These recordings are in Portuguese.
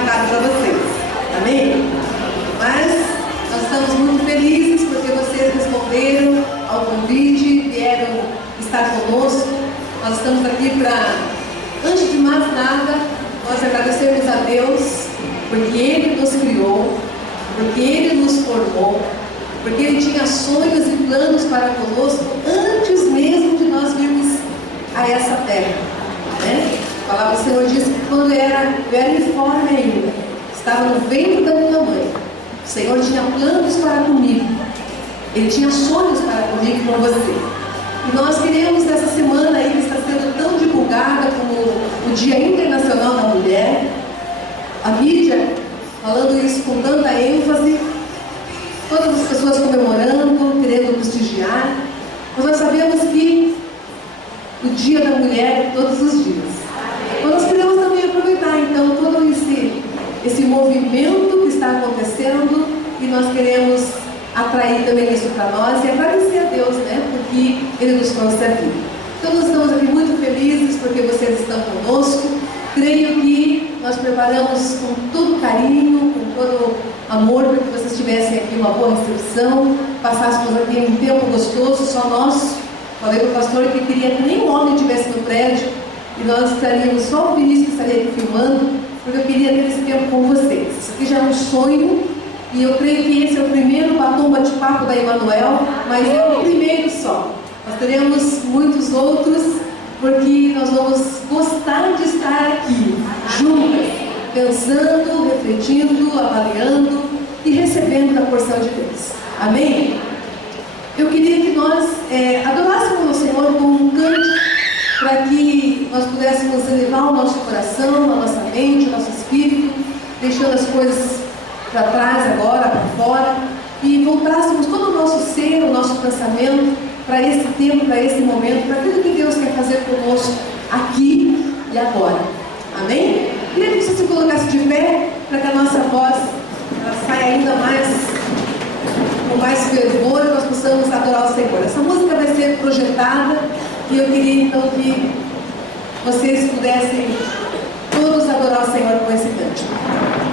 marcado para vocês. Amém? Mas nós estamos muito felizes porque vocês responderam ao convite, vieram estar conosco. Nós estamos aqui para, antes de mais nada, nós agradecermos a Deus porque Ele nos criou, porque Ele nos formou, porque Ele tinha sonhos e planos para conosco antes mesmo de nós virmos a essa terra, né? A palavra do Senhor diz que quando eu era informe ainda, estava no ventre da minha mãe, o Senhor tinha planos para comigo, Ele tinha sonhos para comigo e com você. E nós queremos, nessa semana aí que está sendo tão divulgada como o Dia Internacional da Mulher, a mídia falando isso com tanta ênfase, todas as pessoas comemorando, querendo prestigiar, mas nós sabemos que o Dia da Mulher é todos os dias. Então nós queremos também aproveitar então todo esse movimento que está acontecendo e nós queremos atrair também isso para nós e agradecer a Deus, né, porque Ele nos trouxe aqui. Então nós estamos aqui muito felizes porque vocês estão conosco. Creio que nós preparamos com todo carinho, com todo amor, para que vocês tivessem aqui uma boa recepção, passássemos aqui um tempo gostoso, só nós. Falei para o pastor que queria que nenhum homem estivesse no prédio e nós estaríamos, só o Vinícius que estaria aqui filmando, porque eu queria ter esse tempo com vocês. Isso aqui já é um sonho e eu creio que esse é o primeiro batom bate-papo da Emanuel, mas é o primeiro só. Nós teremos muitos outros, porque nós vamos gostar de estar aqui, juntas, pensando, refletindo, avaliando e recebendo da porção de Deus. Amém? Eu queria que nós adorássemos o Senhor com um canto, para que nós pudéssemos elevar o nosso coração, a nossa mente, o nosso espírito, deixando as coisas para trás agora, para fora, e voltássemos todo o nosso ser, o nosso pensamento, para esse tempo, para esse momento, para aquilo que Deus quer fazer conosco aqui e agora. Amém? Queria que você se colocasse de pé, para que a nossa voz saia ainda mais, com mais fervor, e nós possamos adorar o Senhor. Essa música vai ser projetada, e eu queria então que vocês pudessem todos adorar o Senhor com esse cântico. Thank you.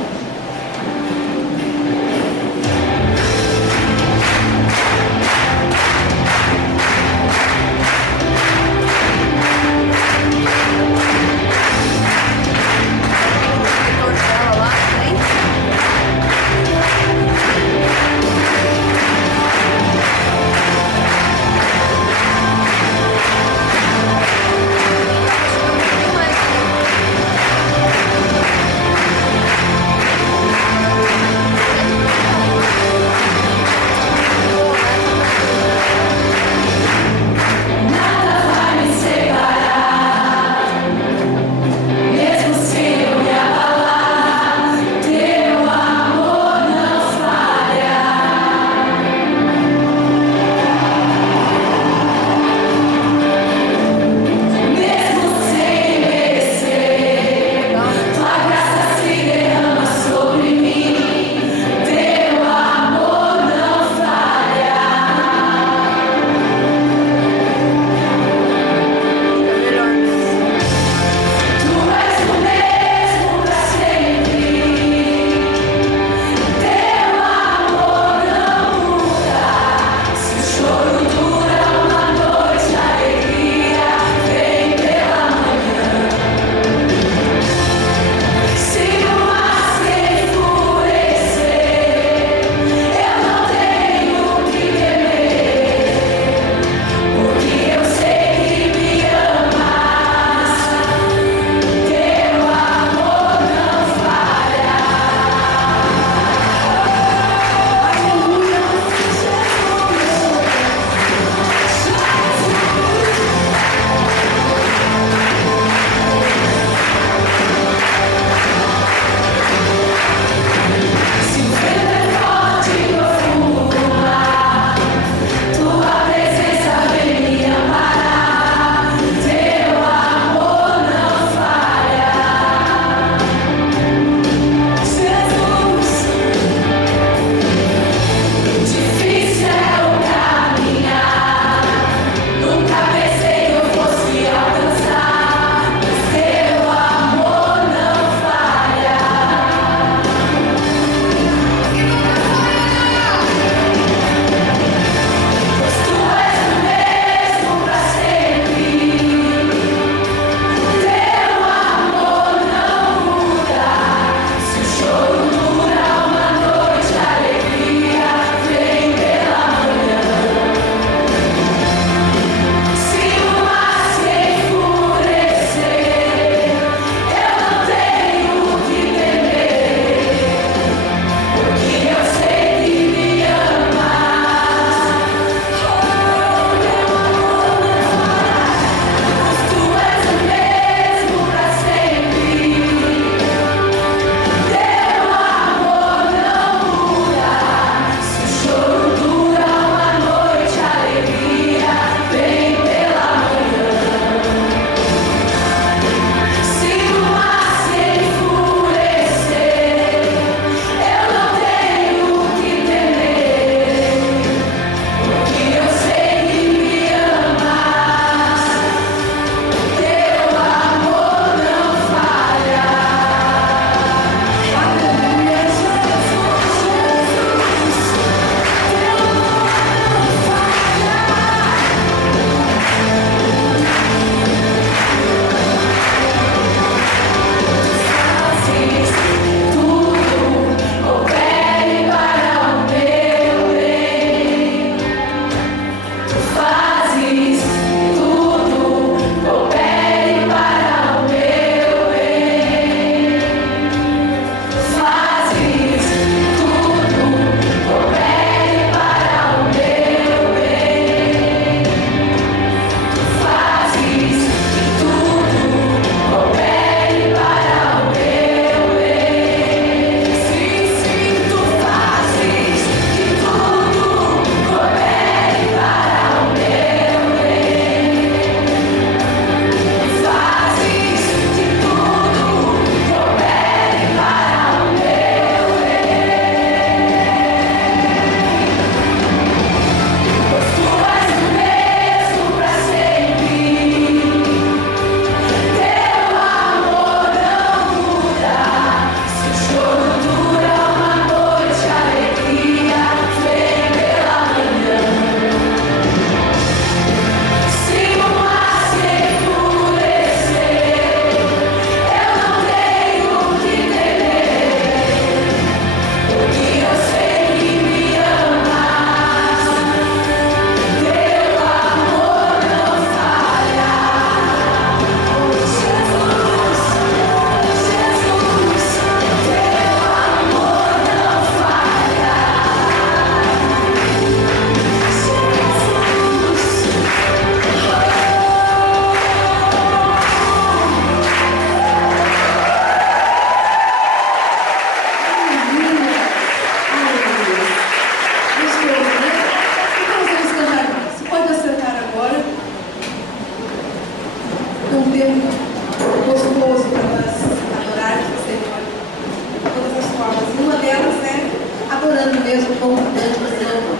mesmo com o cântico de louvor.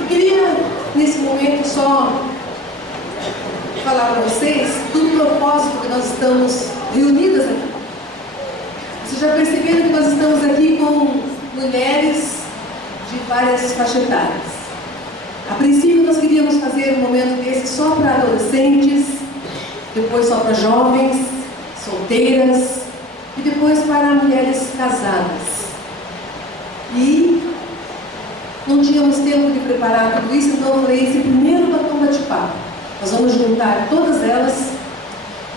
Eu queria, nesse momento, só falar para vocês do propósito que nós estamos reunidas aqui. Vocês já perceberam que nós estamos aqui com mulheres de várias faixas etárias. A princípio nós queríamos fazer um momento desse só para adolescentes, depois só para jovens, solteiras e depois para mulheres casadas. E não tínhamos tempo de preparar tudo isso, então eu falei, esse primeiro batom bate-papo, nós vamos juntar todas elas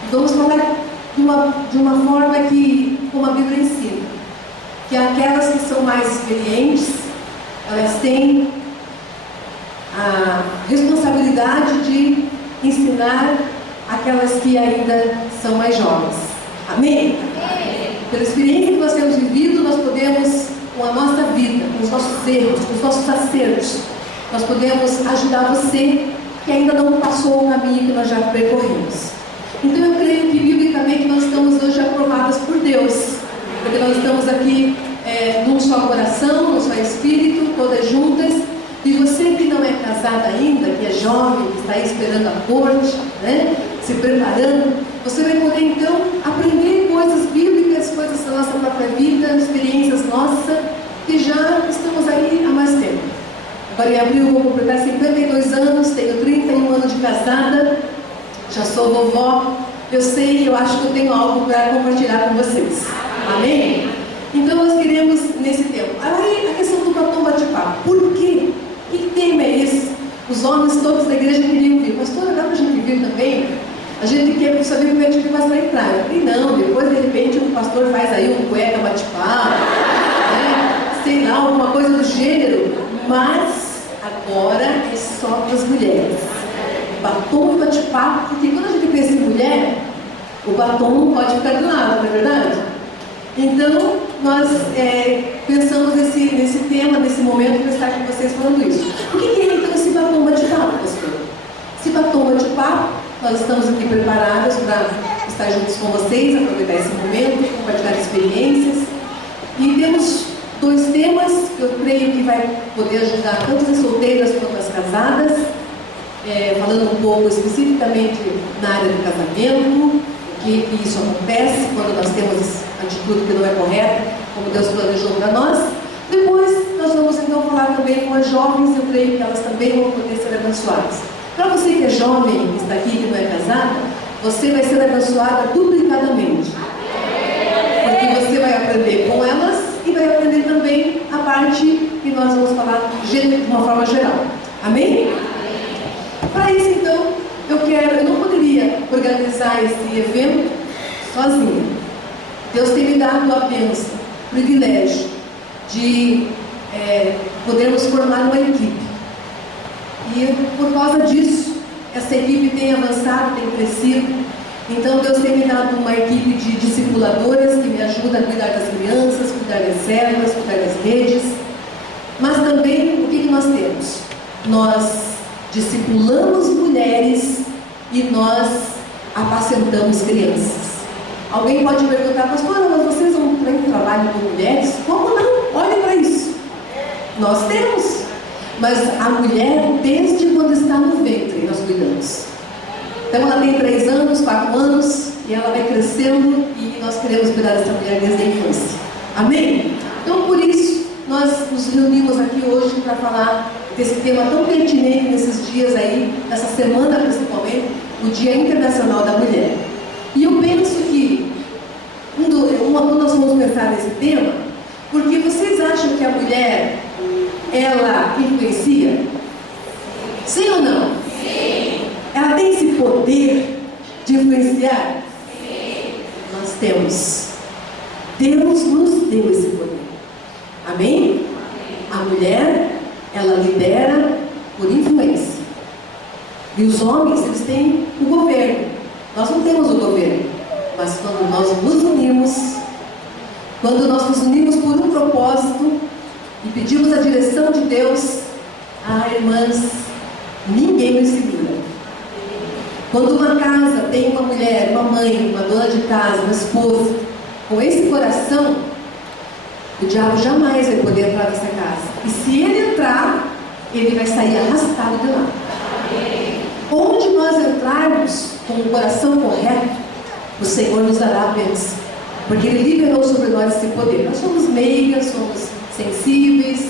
e vamos falar de uma forma que, como a Bíblia ensina, que aquelas que são mais experientes, elas têm a responsabilidade de ensinar aquelas que ainda são mais jovens. Amém? Amém. Pela experiência que nós temos vivido, nós podemos, com a nossa vida, com os nossos erros, com os nossos acertos, nós podemos ajudar você que ainda não passou o caminho que nós já percorremos. Então eu creio que biblicamente nós estamos hoje aprovadas por Deus, porque nós estamos aqui num só coração, num só espírito, todas juntas. E você que não é casada ainda, que é jovem, que está aí esperando a corte, né, se preparando, você vai poder então aprender coisas bíblicas, coisas da nossa própria vida, experiências nossas, que já estamos aí há mais tempo. Agora em abril eu vou completar 52 anos, tenho 31 anos de casada, já sou vovó, eu sei, eu acho que eu tenho algo para compartilhar com vocês. Amém? Então nós queremos nesse tempo. Aí a questão do batom bate-papo. Por quê? Que tema é esse? Os homens todos da igreja queriam vir. Pastor, dá para a gente vir também? A gente quer saber como é que a gente faz para entrar. Eu falei, não, depois de repente um pastor faz aí um cueca bate-papo, né? Sei lá, alguma coisa do gênero. Mas agora é só para as mulheres. Batom e bate-papo, porque quando a gente pensa em mulher, o batom não pode ficar do lado, não é verdade? Então, nós pensamos nesse tema, nesse momento, para estar com vocês falando isso. O que é então esse batom bate-papo, pastor? Esse batom bate-papo, nós estamos aqui preparados para estar juntos com vocês, aproveitar esse momento, compartilhar experiências. E temos 2 temas que eu creio que vai poder ajudar tanto as solteiras quanto as casadas, falando um pouco especificamente na área do casamento, que isso acontece quando nós temos atitude que não é correta, como Deus planejou para nós. Depois nós vamos então falar também com as jovens, eu creio que elas também vão poder ser abençoadas. Para você que é jovem, que está aqui, que não é casada, você vai ser abençoada duplicadamente. Porque você vai aprender com elas e vai aprender também a parte que nós vamos falar de uma forma geral. Amém? Para isso então, eu não poderia organizar esse evento sozinha. Deus tem me dado a bênção, o privilégio de podermos formar uma equipe. E por causa disso, essa equipe tem avançado, tem crescido. Então Deus tem me dado uma equipe de discipuladoras que me ajuda a cuidar das crianças, cuidar das células, cuidar das redes. Mas também, o que nós temos? Nós discipulamos mulheres e nós apacentamos crianças. Alguém pode perguntar, pastora, mas vocês não têm trabalho com mulheres? Como não? Olhem para isso. Nós temos. Mas a mulher, desde quando está no ventre, nós cuidamos. Então ela tem 3 anos, 4 anos, e ela vai crescendo, e nós queremos cuidar dessa mulher desde a infância. Amém? Então por isso, nós nos reunimos aqui hoje para falar desse tema tão pertinente nesses dias aí, nessa semana principalmente, o Dia Internacional da Mulher. E eu penso que, quando nós vamos pensar nesse tema, porque vocês acham que a mulher, ela influencia? Sim ou não? Sim. Ela tem esse poder de influenciar? Sim. Nós temos. Deus nos deu esse poder. Amém? A mulher, ela lidera por influência. E os homens, eles têm o governo. Nós não temos o governo. Mas quando nós nos unimos, por um propósito e pedimos a direção de Deus, irmãs, ninguém nos segura. Quando uma casa tem uma mulher, uma mãe, uma dona de casa, uma esposa, com esse coração, O diabo jamais vai poder entrar nessa casa. E se ele entrar, ele vai sair arrastado de lá. Onde nós entrarmos com o coração correto, o Senhor nos dará a bênção, porque Ele liberou sobre nós esse poder. Nós somos meigas, somos sensíveis,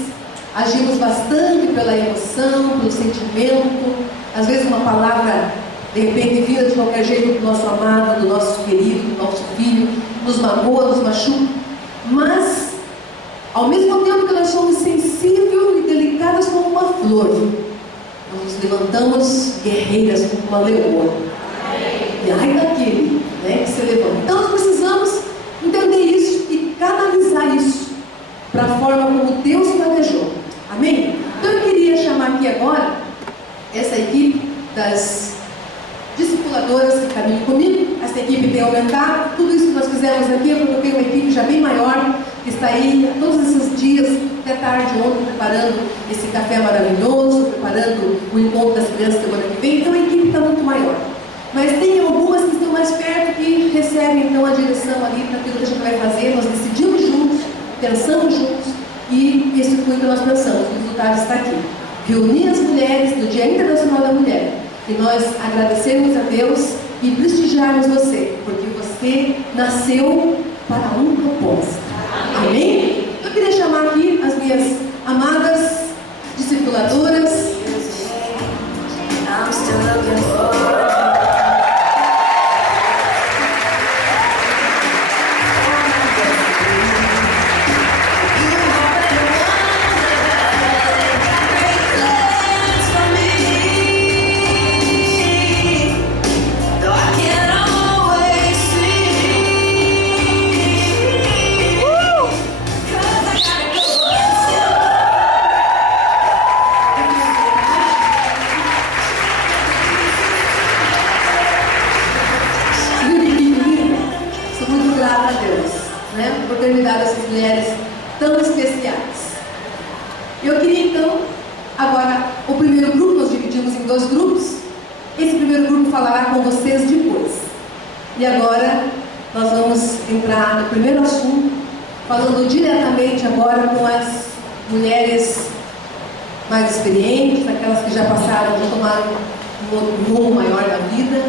agimos bastante pela emoção, pelo sentimento. Às vezes uma palavra, de repente, vinda de qualquer jeito do nosso amado, do nosso querido, do nosso filho, nos magoa, nos machuca. Mas, ao mesmo tempo que nós somos sensíveis e delicadas como uma flor, nós nos levantamos guerreiras como uma leoa. E ai daquele, né, que se levanta. Então nós precisamos entender isso e canalizar isso para a forma como Deus planejou. Amém? Então eu queria chamar aqui agora essa equipe das discipuladoras que caminham comigo. Essa equipe tem aumentado. Tudo isso que nós fizemos aqui, eu coloquei uma equipe já bem maior, que está aí todos esses dias, até tarde ontem, preparando esse café maravilhoso, preparando o encontro das crianças semana que vem. Então a equipe está muito maior. Mas tem algumas que estão mais perto que recebem então a direção ali para aquilo que a gente vai fazer. Nós decidimos juntos, pensamos juntos e esse foi o que nós pensamos. O resultado está aqui. Reunir as mulheres no Dia Internacional da Mulher e nós agradecermos a Deus e prestigiarmos você, porque você nasceu para um propósito. Amém? Eu queria chamar aqui as minhas amadas discipuladoras. Por ter me dado essas mulheres tão especiais. Eu queria então, agora, o primeiro grupo, nós dividimos em 2 grupos. Esse primeiro grupo falará com vocês depois. E agora, nós vamos entrar no primeiro assunto, falando diretamente agora com as mulheres mais experientes, aquelas que já passaram, já tomaram um rumo maior da vida,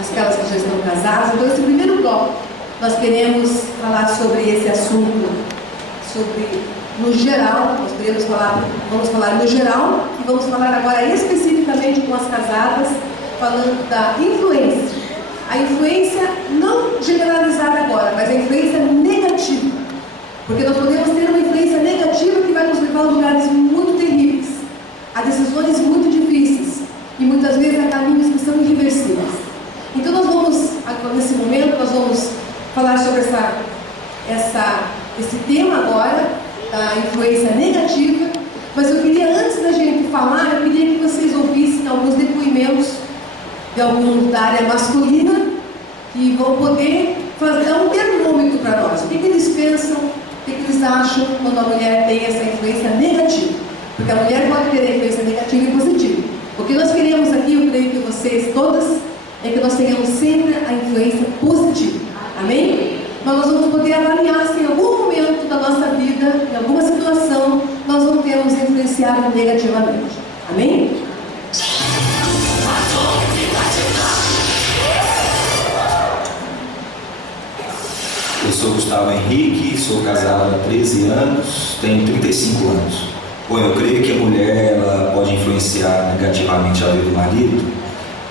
aquelas que já estão casadas. Então, esse primeiro bloco, nós queremos falar sobre esse assunto, no geral, vamos falar no geral e vamos falar agora especificamente com as casadas, falando da influência. A influência não generalizada agora, mas a influência negativa. Porque nós podemos ter uma influência negativa que vai nos levar a lugares muito terríveis, a decisões muito difíceis e muitas vezes a caminhos que são irreversíveis. Então nós vamos, nesse momento, nós vamos falar sobre esse tema agora, da influência negativa, mas eu queria, antes da gente falar, eu queria que vocês ouvissem alguns depoimentos de alguns da área masculina, que vão poder dar um termômetro para nós. O que eles pensam, o que eles acham quando a mulher tem essa influência negativa. Porque a mulher pode ter a influência negativa e positiva. O que nós queremos aqui, eu creio que vocês todas, é que nós tenhamos sempre a influência positiva. Amém? Mas nós vamos poder avaliar se em algum momento da nossa vida, em alguma situação, nós não temos influenciado negativamente. Amém? Eu sou Gustavo Henrique, sou casado há 13 anos, tenho 35 anos. Bom, eu creio que a mulher ela pode influenciar negativamente a vida do marido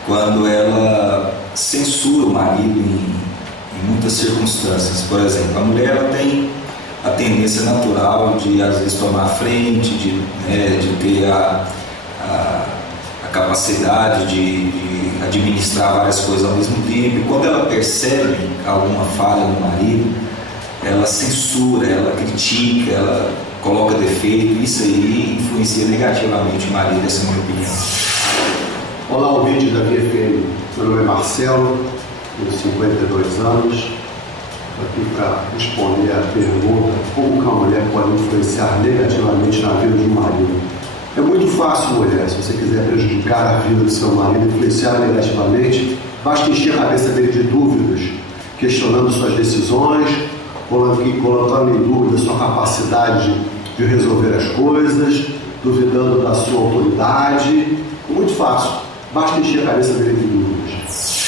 quando ela censura o marido em muitas circunstâncias. Por exemplo, a mulher ela tem a tendência natural de às vezes tomar a frente, de ter a capacidade de administrar várias coisas ao mesmo tempo. E quando ela percebe alguma falha no marido, ela censura, ela critica, ela coloca defeito. Isso aí influencia negativamente o marido, essa é a minha opinião. Olá, ouvinte da VFM. Meu nome é Marcelo, tenho 52 anos. Estou aqui para responder a pergunta: como que uma mulher pode influenciar negativamente na vida de um marido? É muito fácil, mulher. Se você quiser prejudicar a vida do seu marido, influenciar negativamente, basta encher a cabeça dele de dúvidas, questionando suas decisões colocando em dúvida sua capacidade de resolver as coisas, duvidando da sua autoridade. Muito fácil, basta encher a cabeça dele de dúvidas.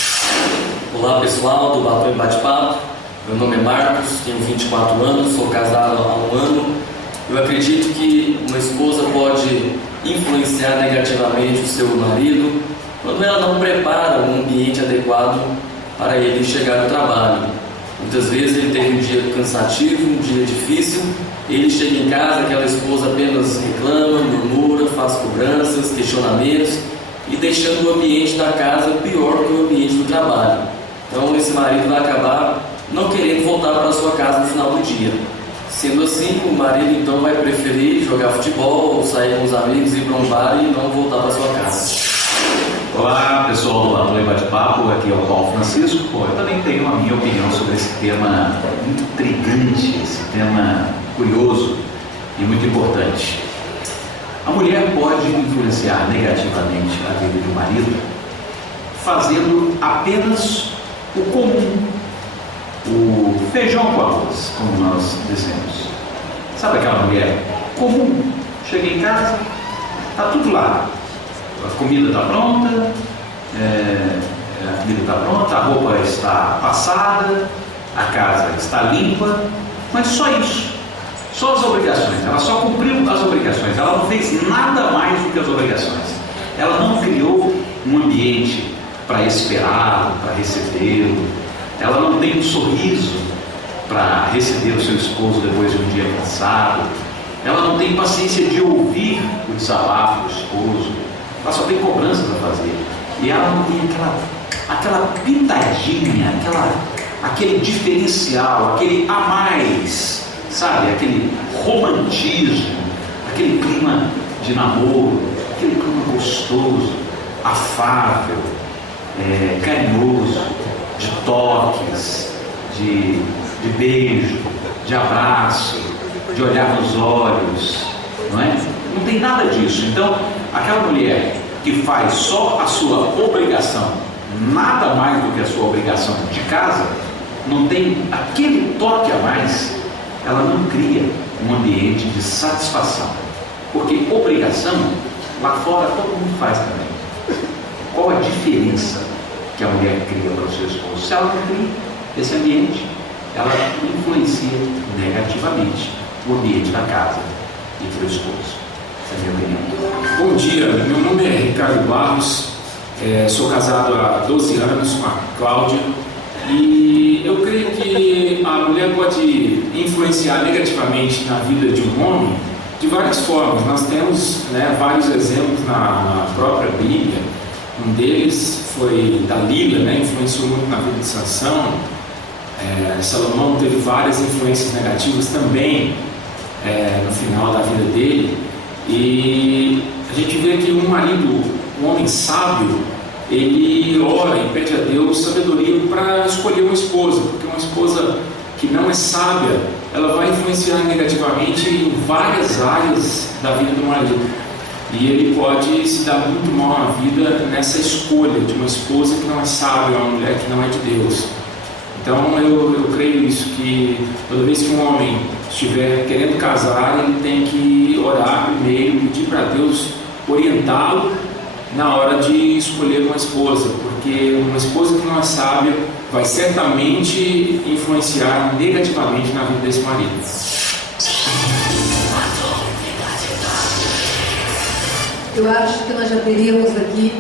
Olá pessoal do Batom e Bate-Papo, meu nome é Marcos, tenho 24 anos, sou casado há 1 ano. Eu acredito que uma esposa pode influenciar negativamente o seu marido quando ela não prepara um ambiente adequado para ele chegar no trabalho. Muitas vezes ele teve um dia cansativo, um dia difícil, ele chega em casa, aquela esposa apenas reclama, murmura, faz cobranças, questionamentos e deixando o ambiente da casa pior que o ambiente do trabalho. Então esse marido vai acabar não querendo voltar para a sua casa no final do dia. Sendo assim, o marido então vai preferir jogar futebol, sair com os amigos, ir para um bar e não voltar para a sua casa. Olá pessoal do Batom e Bate-Papo, aqui é o Paulo Francisco. Eu também tenho a minha opinião sobre esse tema intrigante, esse tema curioso e muito importante. A mulher pode influenciar negativamente a vida do marido fazendo apenas o comum, o feijão com arroz, como nós dizemos. Sabe aquela mulher comum? Chega em casa, está tudo lá. A comida está pronta, a roupa está passada, a casa está limpa, mas só isso, só as obrigações. Ela só cumpriu as obrigações, ela não fez nada mais do que as obrigações. Ela não criou um ambiente para esperá-lo, para recebê-lo. Ela não tem um sorriso para receber o seu esposo depois de um dia cansado. Ela não tem paciência de ouvir o desabafo do esposo. Ela só tem cobrança para fazer. E ela não tem aquela pitadinha, aquele diferencial, aquele a mais, sabe? Aquele romantismo, aquele clima de namoro, aquele clima gostoso, afável, carinhoso, de toques, de beijo, de abraço, de olhar nos olhos, não é? Não tem nada disso. Então, aquela mulher que faz só a sua obrigação, nada mais do que a sua obrigação de casa, não tem aquele toque a mais, ela não cria um ambiente de satisfação. Porque obrigação, lá fora todo mundo faz também. Qual a diferença que a mulher cria para o seu esposo? Se ela não cria esse ambiente, ela influencia negativamente o ambiente da casa e para o esposo. Essa é a minha opinião. Bom dia, meu nome é Ricardo Barros, sou casado há 12 anos com a Cláudia e eu creio que a mulher pode influenciar negativamente na vida de um homem de várias formas. Nós temos vários exemplos na própria Bíblia. Um deles foi Dalila, influenciou muito na vida de Sansão. Salomão teve várias influências negativas também no final da vida dele. E a gente vê que um marido, um homem sábio, ele ora e pede a Deus sabedoria para escolher uma esposa, porque uma esposa que não é sábia, ela vai influenciar negativamente em várias áreas da vida do marido. E ele pode se dar muito mal na vida nessa escolha de uma esposa que não é sábia, uma mulher que não é de Deus. Então eu creio isso, que toda vez que um homem estiver querendo casar, ele tem que orar primeiro, pedir para Deus orientá-lo na hora de escolher uma esposa, porque uma esposa que não é sábia vai certamente influenciar negativamente na vida desse marido. Eu acho que nós já teríamos aqui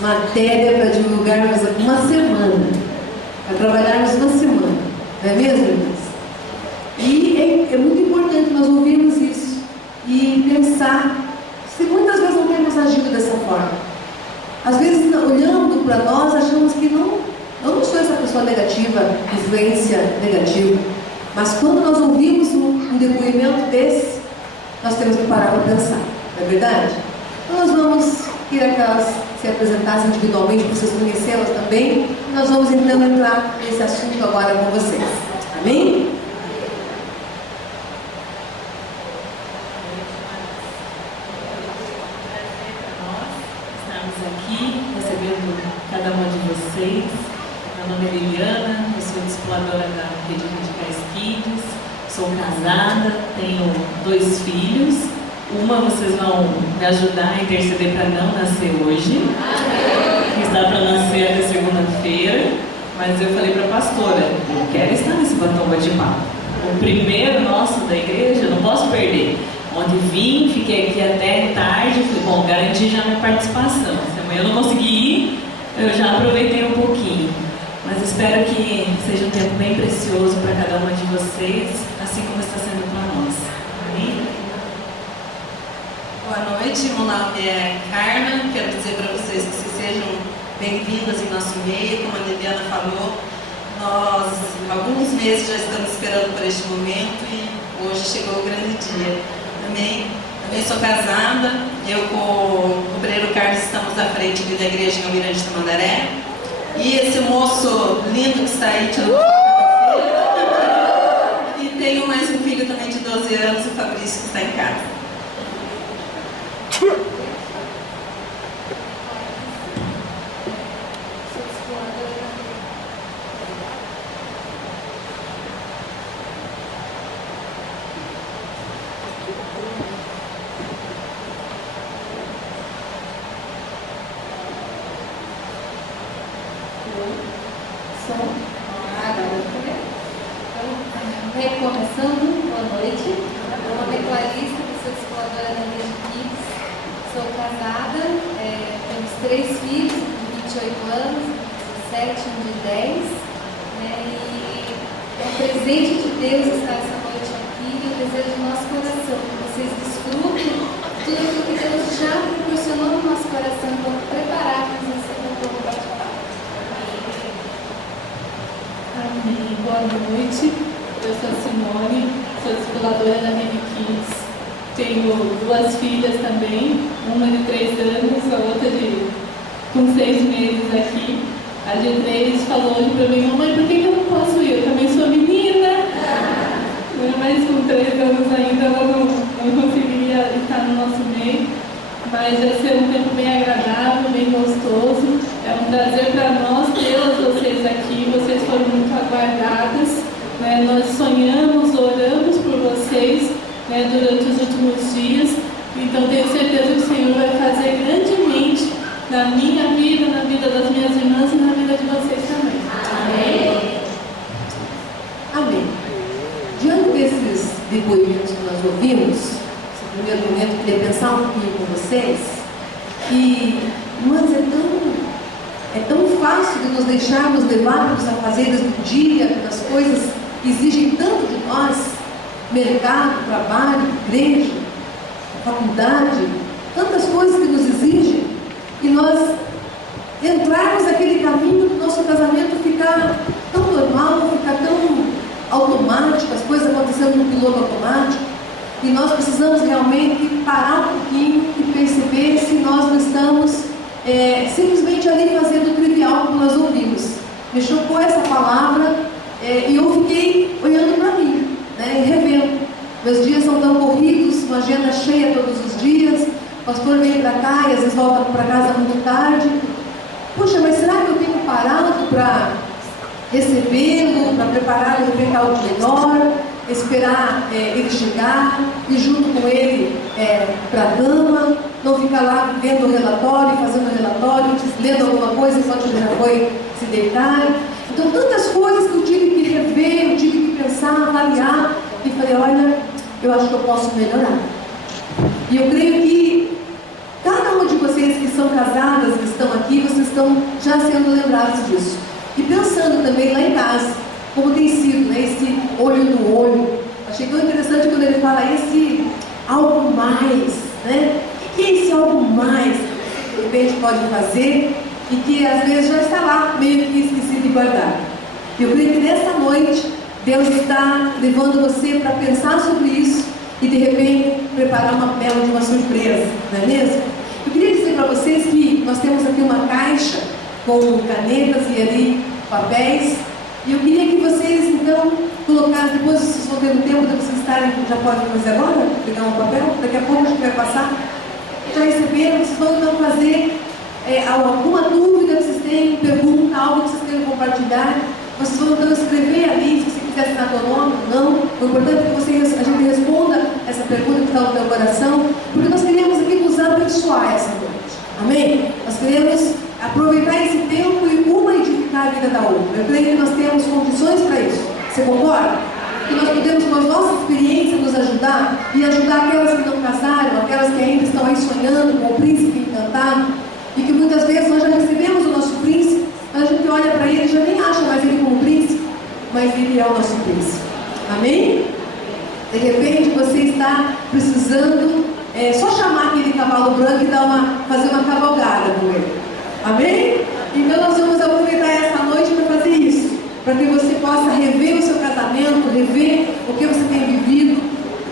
matéria para divulgarmos uma semana, para trabalharmos uma semana, não é mesmo, irmãos? E é muito importante nós ouvirmos isso e pensar se muitas vezes não temos agido dessa forma. Às vezes, olhando para nós, achamos que não sou essa pessoa negativa, influência negativa, mas quando nós ouvimos um depoimento desse, nós temos que parar para pensar. Não é verdade? Então nós vamos querer que elas se apresentassem individualmente para vocês conhecê-las também. E nós vamos então entrar nesse assunto agora com vocês. Amém? Estamos aqui recebendo cada uma de vocês. Meu nome é Liliana, eu sou discipuladora da Rede de Cais Sou casada, tenho 2 filhos. Uma vocês vão me ajudar a interceder para não nascer hoje, que está para nascer até segunda-feira. Mas eu falei para a pastora, eu quero estar nesse batom bate-papo. O primeiro nosso da igreja, eu não posso perder. Onde vim, fiquei aqui até tarde, falei, bom, garanti já minha participação. Se amanhã eu não conseguir ir, eu já aproveitei um pouquinho. Mas espero que seja um tempo bem precioso para cada uma de vocês, assim como está sendo para nós. Amém? Boa noite, meu nome é Carla. Quero dizer para vocês que vocês sejam bem-vindas em nosso meio. Como a Liliana falou, nós há alguns meses já estamos esperando por este momento e hoje chegou o grande dia. Amém? Também sou casada, eu com o obreiro Carlos estamos à frente aqui da igreja em Almirante Tamandaré. E esse moço lindo que está aí tirando e tenho mais um filho também de 12 anos, o Fabrício, que está em casa. Recomeçando, boa noite. Meu nome é Clarissa, sou discipuladora da Igreja Kids. Sou casada, temos 3 filhos, um de 28 anos, um de 17 e um de 10. E é um presente de Deus estar essa noite aqui e o desejo do nosso coração, que vocês desfrutem tudo aquilo que Deus já proporcionou no nosso coração para prepararmos esse novo bate-papo. Amém. Boa noite. Eu sou a Simone, sou discipuladora da Baby Kids. Tenho 2 filhas também, uma de 3 anos, a outra com 6 meses aqui. A de 3 falou hoje para mim, mamãe, por que eu não posso ir? Eu também sou menina. Mas com 3 anos ainda ela não conseguiria estar no nosso meio. Mas vai ser um tempo bem agradável, bem gostoso. É um prazer para nós tê-las vocês aqui. Vocês foram muito aguardadas. Nós sonhamos, oramos por vocês durante os últimos dias. Então tenho certeza que o Senhor vai fazer grandemente na minha vida, na vida das minhas irmãs e na vida de vocês também. Amém. Amém. Diante desses depoimentos que nós ouvimos, nesse primeiro momento eu queria pensar um pouquinho com vocês. E, irmãs, é tão fácil de nos deixarmos levar pelos afazeres do dia, pelas coisas que exigem tanto de nós, mercado, trabalho, igreja, faculdade, tantas coisas que nos exigem, e nós entrarmos naquele caminho do nosso casamento ficar tão normal, ficar tão automático, as coisas acontecendo no piloto automático, e nós precisamos realmente parar um pouquinho e perceber se nós não estamos simplesmente ali fazendo o trivial como nós ouvimos. Me chocou essa palavra e eu fiquei olhando para mim, e revendo. Meus dias são tão corridos, uma agenda cheia todos os dias, o pastor vem para cá e às vezes volta para casa muito tarde. Puxa, mas será que eu tenho parado para recebê-lo, para preparar de repente algo melhor, esperar ele chegar, ir junto com ele para a cama, não ficar lá vendo o relatório, fazendo o relatório, lendo alguma coisa enquanto ele já foi se deitar. Então, tantas coisas que eu tive que rever, eu tive que pensar, avaliar, e falei, olha, eu acho que eu posso melhorar. E eu creio que cada uma de vocês que são casadas, que estão aqui, vocês estão já sendo lembrados disso. E pensando também lá em casa, como tem sido, esse olho no olho. Achei tão interessante quando ele fala esse algo mais, O que é esse algo mais que de repente pode fazer e que às vezes já está lá, meio que esquecido de guardar. Eu creio que nesta noite Deus está levando você para pensar sobre isso e de repente preparar uma bela de uma surpresa, não é mesmo? Eu queria dizer para vocês que nós temos aqui uma caixa com canetas e ali papéis, e eu queria que vocês então colocassem, depois vocês vão ter um tempo de vocês estarem, já podem fazer agora, pegar um papel, daqui a pouco a gente vai passar, já receberam, vocês vão então fazer alguma dúvida que vocês têm, pergunta, algo que vocês querem compartilhar, vocês vão então escrever ali, se você quiser assinar teu nome, não. O importante é que a gente responda essa pergunta que está no teu coração, porque nós queremos aqui nos abençoar essa noite. Amém? Nós queremos aproveitar esse tempo e uma edificar a vida da outra. Eu creio que nós temos condições para isso. Você concorda? Que nós podemos, com as nossas experiências, nos ajudar e ajudar aquelas que não casaram, aquelas que ainda estão aí sonhando com o príncipe encantado, e que muitas vezes nós já recebemos o nosso príncipe, mas a gente olha para ele e já nem acha mais ele como príncipe, mas ele é o nosso príncipe. Amém? De repente você está precisando só chamar aquele cavalo branco e fazer uma cavalgada com ele. Amém? Então nós vamos aproveitar essa noite para fazer isso, para que você possa rever o seu casamento, rever o que você tem vivido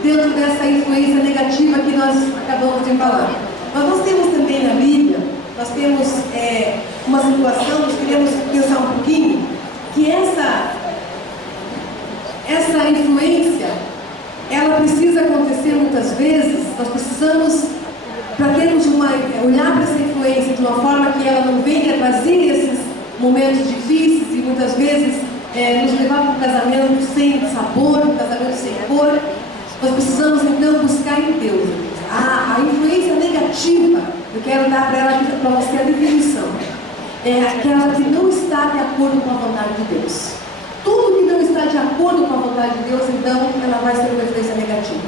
dentro dessa influência negativa que nós acabamos de falar. Mas nós temos também na Bíblia, nós temos uma situação, nós queremos pensar um pouquinho, que essa influência, ela precisa acontecer muitas vezes. Nós precisamos, para termos olhar para essa influência de uma forma que ela não venha trazer esses momentos difíceis e muitas vezes nos levar para um casamento sem sabor, um casamento sem cor. Nós precisamos então buscar em Deus a influência negativa. Eu quero dar para você a definição. É aquela que não está de acordo com a vontade de Deus. Tudo que não está de acordo com a vontade de Deus, então, ela vai ser uma influência negativa.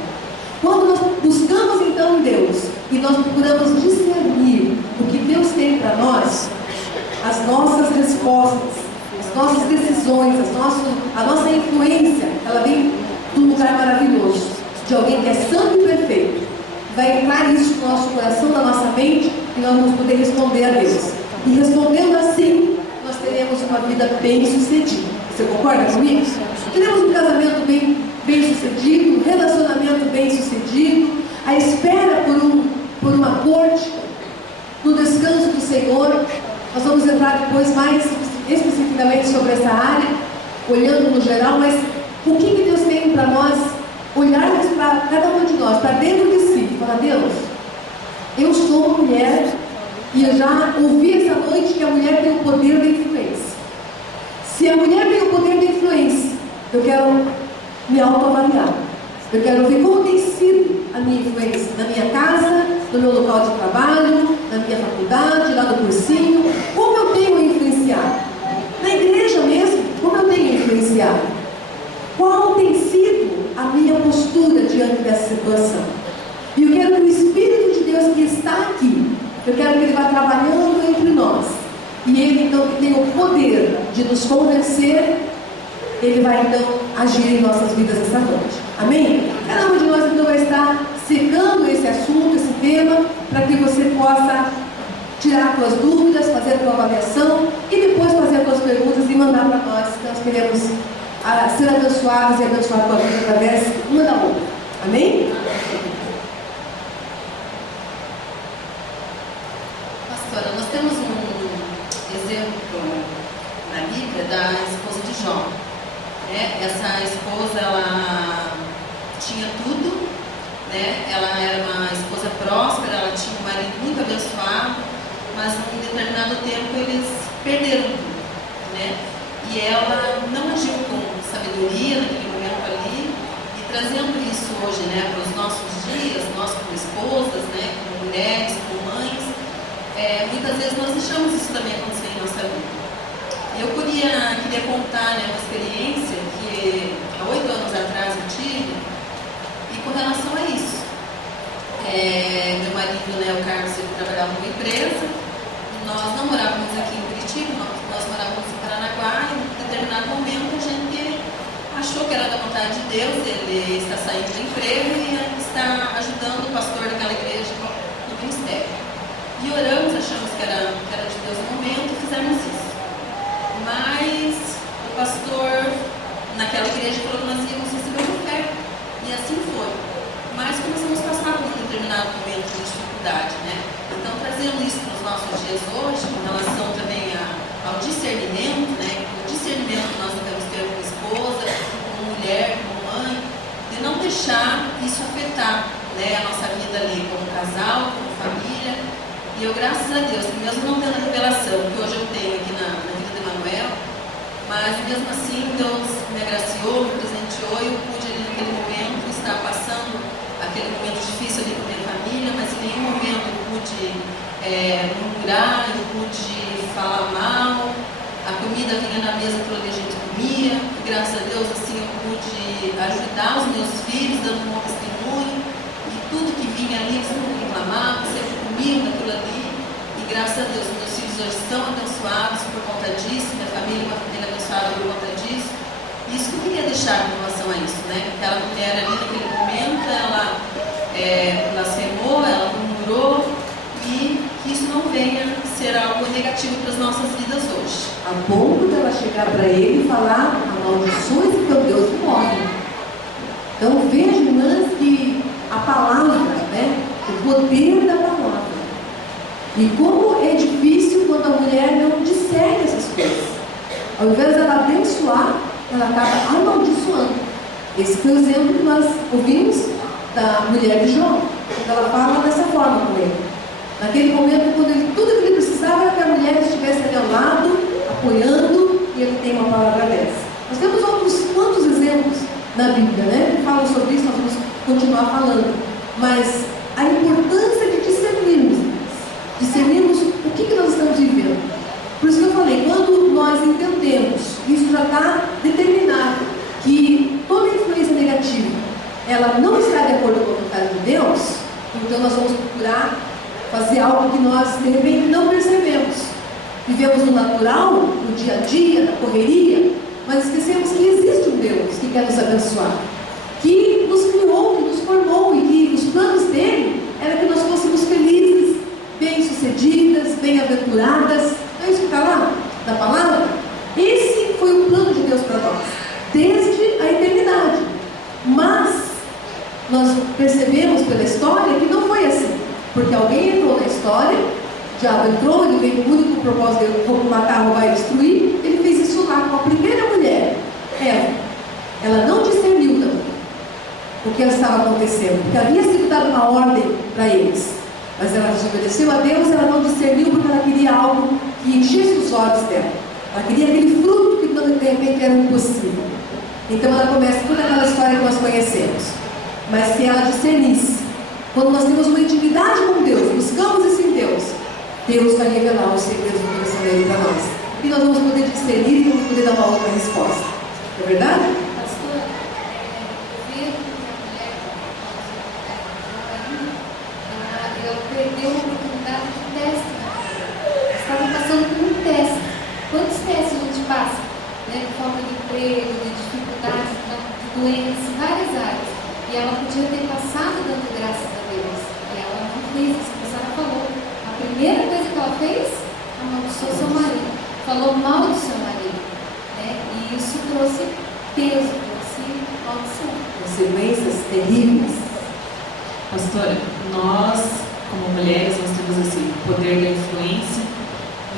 Quando nós buscamos então em Deus e nós procuramos discernir o que Deus tem para nós, as nossas respostas, as nossas decisões, a nossa influência, ela vem de um lugar maravilhoso, de alguém que é santo e perfeito. Vai entrar isso no nosso coração, na nossa mente, e nós vamos poder responder a Deus. E respondendo assim, nós teremos uma vida bem sucedida. Você concorda comigo? Teremos um casamento bem sucedido, um relacionamento bem sucedido, a espera por uma corte, no descanso do Senhor. Nós vamos entrar depois mais especificamente sobre essa área, olhando no geral, mas o que Deus tem para nós, olharmos para cada um de nós, para dentro de si, e falar: Deus, eu sou uma mulher, e eu já ouvi essa noite que a mulher tem o poder da influência. Se a mulher tem o poder da influência, eu quero me autoavaliar. Eu quero ver como tem sido a minha influência na minha casa, no meu local de trabalho, na minha faculdade, lá no cursinho. Como eu tenho influenciado? Na igreja mesmo, como eu tenho influenciado? Qual tem sido a minha postura diante dessa situação? E eu quero que o Espírito de Deus que está aqui, eu quero que ele vá trabalhando entre nós. E ele então, que tem o poder de nos convencer, ele vai então agir em nossas vidas essa noite. Amém? Cada um de nós então vai estar secando esse assunto, esse tema, para que você possa tirar as suas dúvidas, fazer a sua avaliação e depois fazer as suas perguntas e mandar para nós, que nós queremos ser abençoados e abençoar a tua vida através uma da outra. Amém? Pastora, nós temos um exemplo na Bíblia da esposa de Jó. Essa esposa, ela tinha tudo, né? Ela era uma esposa próspera, ela tinha um marido muito abençoado, mas em determinado tempo eles perderam tudo, né? E ela não agiu com sabedoria naquele momento ali, e trazendo isso hoje, né, para os nossos dias, nós como esposas, né, como mulheres, como mães, muitas vezes nós deixamos isso também acontecer em nossa vida. Eu queria contar, né, uma experiência que há 8 anos atrás eu tive, e com relação a isso. Meu marido, né, o Carlos, ele trabalhava numa empresa, nós não morávamos aqui em Curitiba, nós morávamos em Paranaguá, e em determinado momento a gente achou que era da vontade de Deus, ele está saindo do emprego e está ajudando o pastor daquela igreja no ministério. E oramos, achamos que era de Deus no momento e fizemos isso. Mas o pastor naquela igreja falou que nós íamos receber uma oferta. E assim foi. Mas começamos a passar por um determinado momento de dificuldade, né? Então, trazendo isso para os nossos dias hoje, com relação também ao discernimento, né? O discernimento que nós devemos ter como esposa, como mulher, como mãe, de não deixar isso afetar, né, a nossa vida ali como casal, como família. E eu, graças a Deus, que mesmo não tendo a revelação que hoje eu tenho aqui na vida de Manuel, mas mesmo assim Deus me agraciou, me presenteou e eu pude ali naquele momento estar passando aquele momento difícil ali com a minha família, mas em nenhum momento eu pude murmurar, eu pude falar mal, a comida vinha na mesa que a gente comia, e graças a Deus assim eu pude ajudar os meus filhos, dando um bom testemunho, e tudo que vinha ali eles não reclamavam, sempre comiam daquilo ali, e graças a Deus meus filhos hoje estão abençoados por conta disso, minha família é uma família abençoada por conta disso. Isso que eu queria deixar com relação a isso, né? Aquela mulher ali naquele momento, ela blasfemou, ela murmurou, e que isso não venha ser algo negativo para as nossas vidas hoje. A ponto dela chegar para ele e falar: amaldiçoe o teu Deus e morre. Então veja, irmãs, que a palavra, né? O poder da palavra. E como é difícil quando a mulher não discerne essas coisas. Ao invés dela abençoar, ela acaba amaldiçoando. Esse foi o exemplo que nós ouvimos da mulher de Jó, quando ela fala dessa forma com ele. Naquele momento, tudo que ele precisava era que a mulher estivesse ali ao lado, apoiando, e ele tem uma palavra dessa. Nós temos outros quantos exemplos na Bíblia, né? Que falam sobre isso, nós vamos continuar falando. Mas a importância de discernirmos o que nós estamos vivendo. Por isso que eu falei, quando nós entendemos, isso já está determinado, que toda influência negativa, ela não está de acordo com a vontade de Deus, então nós vamos procurar fazer algo que nós, de repente, não percebemos. Vivemos no natural, no dia a dia, na correria, mas esquecemos que existe um Deus que quer nos abençoar, que nos criou, que nos formou, e que os planos dele era que nós fôssemos felizes, bem-sucedidas, bem-aventuradas. Não é isso que está lá na palavra? Esse foi o plano de Deus para nós, desde a eternidade. Mas nós percebemos pela história que não foi assim, porque alguém entrou na história, o diabo entrou, ele veio com o único propósito de vou matar, roubar e destruir. Ele fez isso lá com a primeira mulher, Eva. Ela não discerniu também o que estava acontecendo, porque havia sido dada uma ordem para eles, mas ela desobedeceu a Deus. Ela não discerniu porque ela queria algo que enchesse os olhos dela. Ela queria aquele fruto que de repente era impossível. Então ela começa toda aquela história que nós conhecemos. Mas se ela discernisse, quando nós temos uma intimidade com Deus, buscamos isso em Deus, Deus vai revelar os segredos do coração dele para nós. E nós vamos poder discernir e vamos poder dar uma outra resposta. É verdade? Pastor, eu vi uma mulher, ela perdeu uma oportunidade de teste. Estava passando por um teste. Quantos testes a gente passa? Né? De falta de emprego, de dificuldades, de doenças, em várias áreas. E ela podia ter passado dando graças a Deus. E ela não fez isso que a senhora falou. A primeira coisa que ela fez, amaldiçoou seu marido. Falou mal do seu marido. Né? E isso trouxe peso, trouxe maldição. Consequências terríveis. Pastora, nós, como mulheres, nós temos assim, o poder da influência.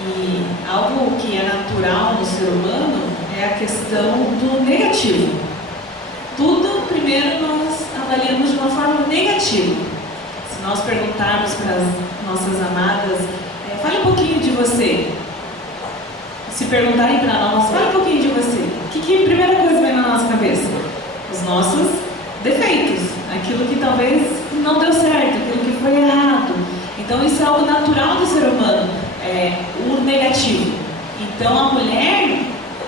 E algo que é natural no ser humano é a questão do negativo. Tudo, primeiro, nós avaliamos de uma forma negativa. Se nós perguntarmos para as nossas amadas, fale um pouquinho de você. Se perguntarem para nós, fale um pouquinho de você. Que a primeira coisa vem na nossa cabeça? Os nossos defeitos. Aquilo que talvez não deu certo, aquilo que foi errado. Então isso é algo natural do ser humano, o negativo. Então a mulher,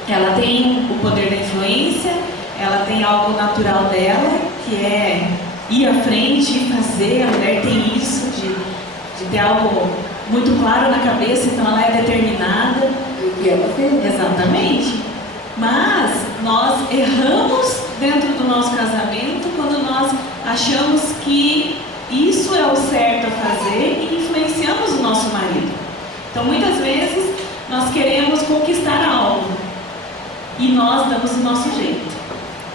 ela tem o poder da influência, ela tem algo natural dela, que é ir à frente e fazer. A mulher tem isso de ter algo muito claro na cabeça, então ela é determinada. O que ela fez? Exatamente. Mas nós erramos dentro do nosso casamento quando nós achamos que isso é o certo a fazer e influenciamos o nosso marido. Então muitas vezes nós queremos conquistar algo e nós damos o nosso jeito.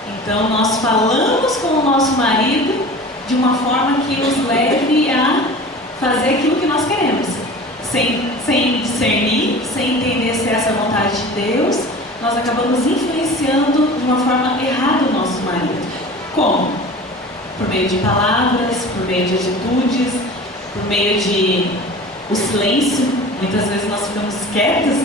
Então nós falamos com o nosso marido de uma forma que nos leve a fazer aquilo que nós queremos, sem discernir, sem entender se essa é a vontade de Deus. Nós acabamos influenciando de uma forma errada o nosso marido. Como? Por meio de palavras, por meio de atitudes, por meio de o silêncio. Muitas vezes nós ficamos quietas,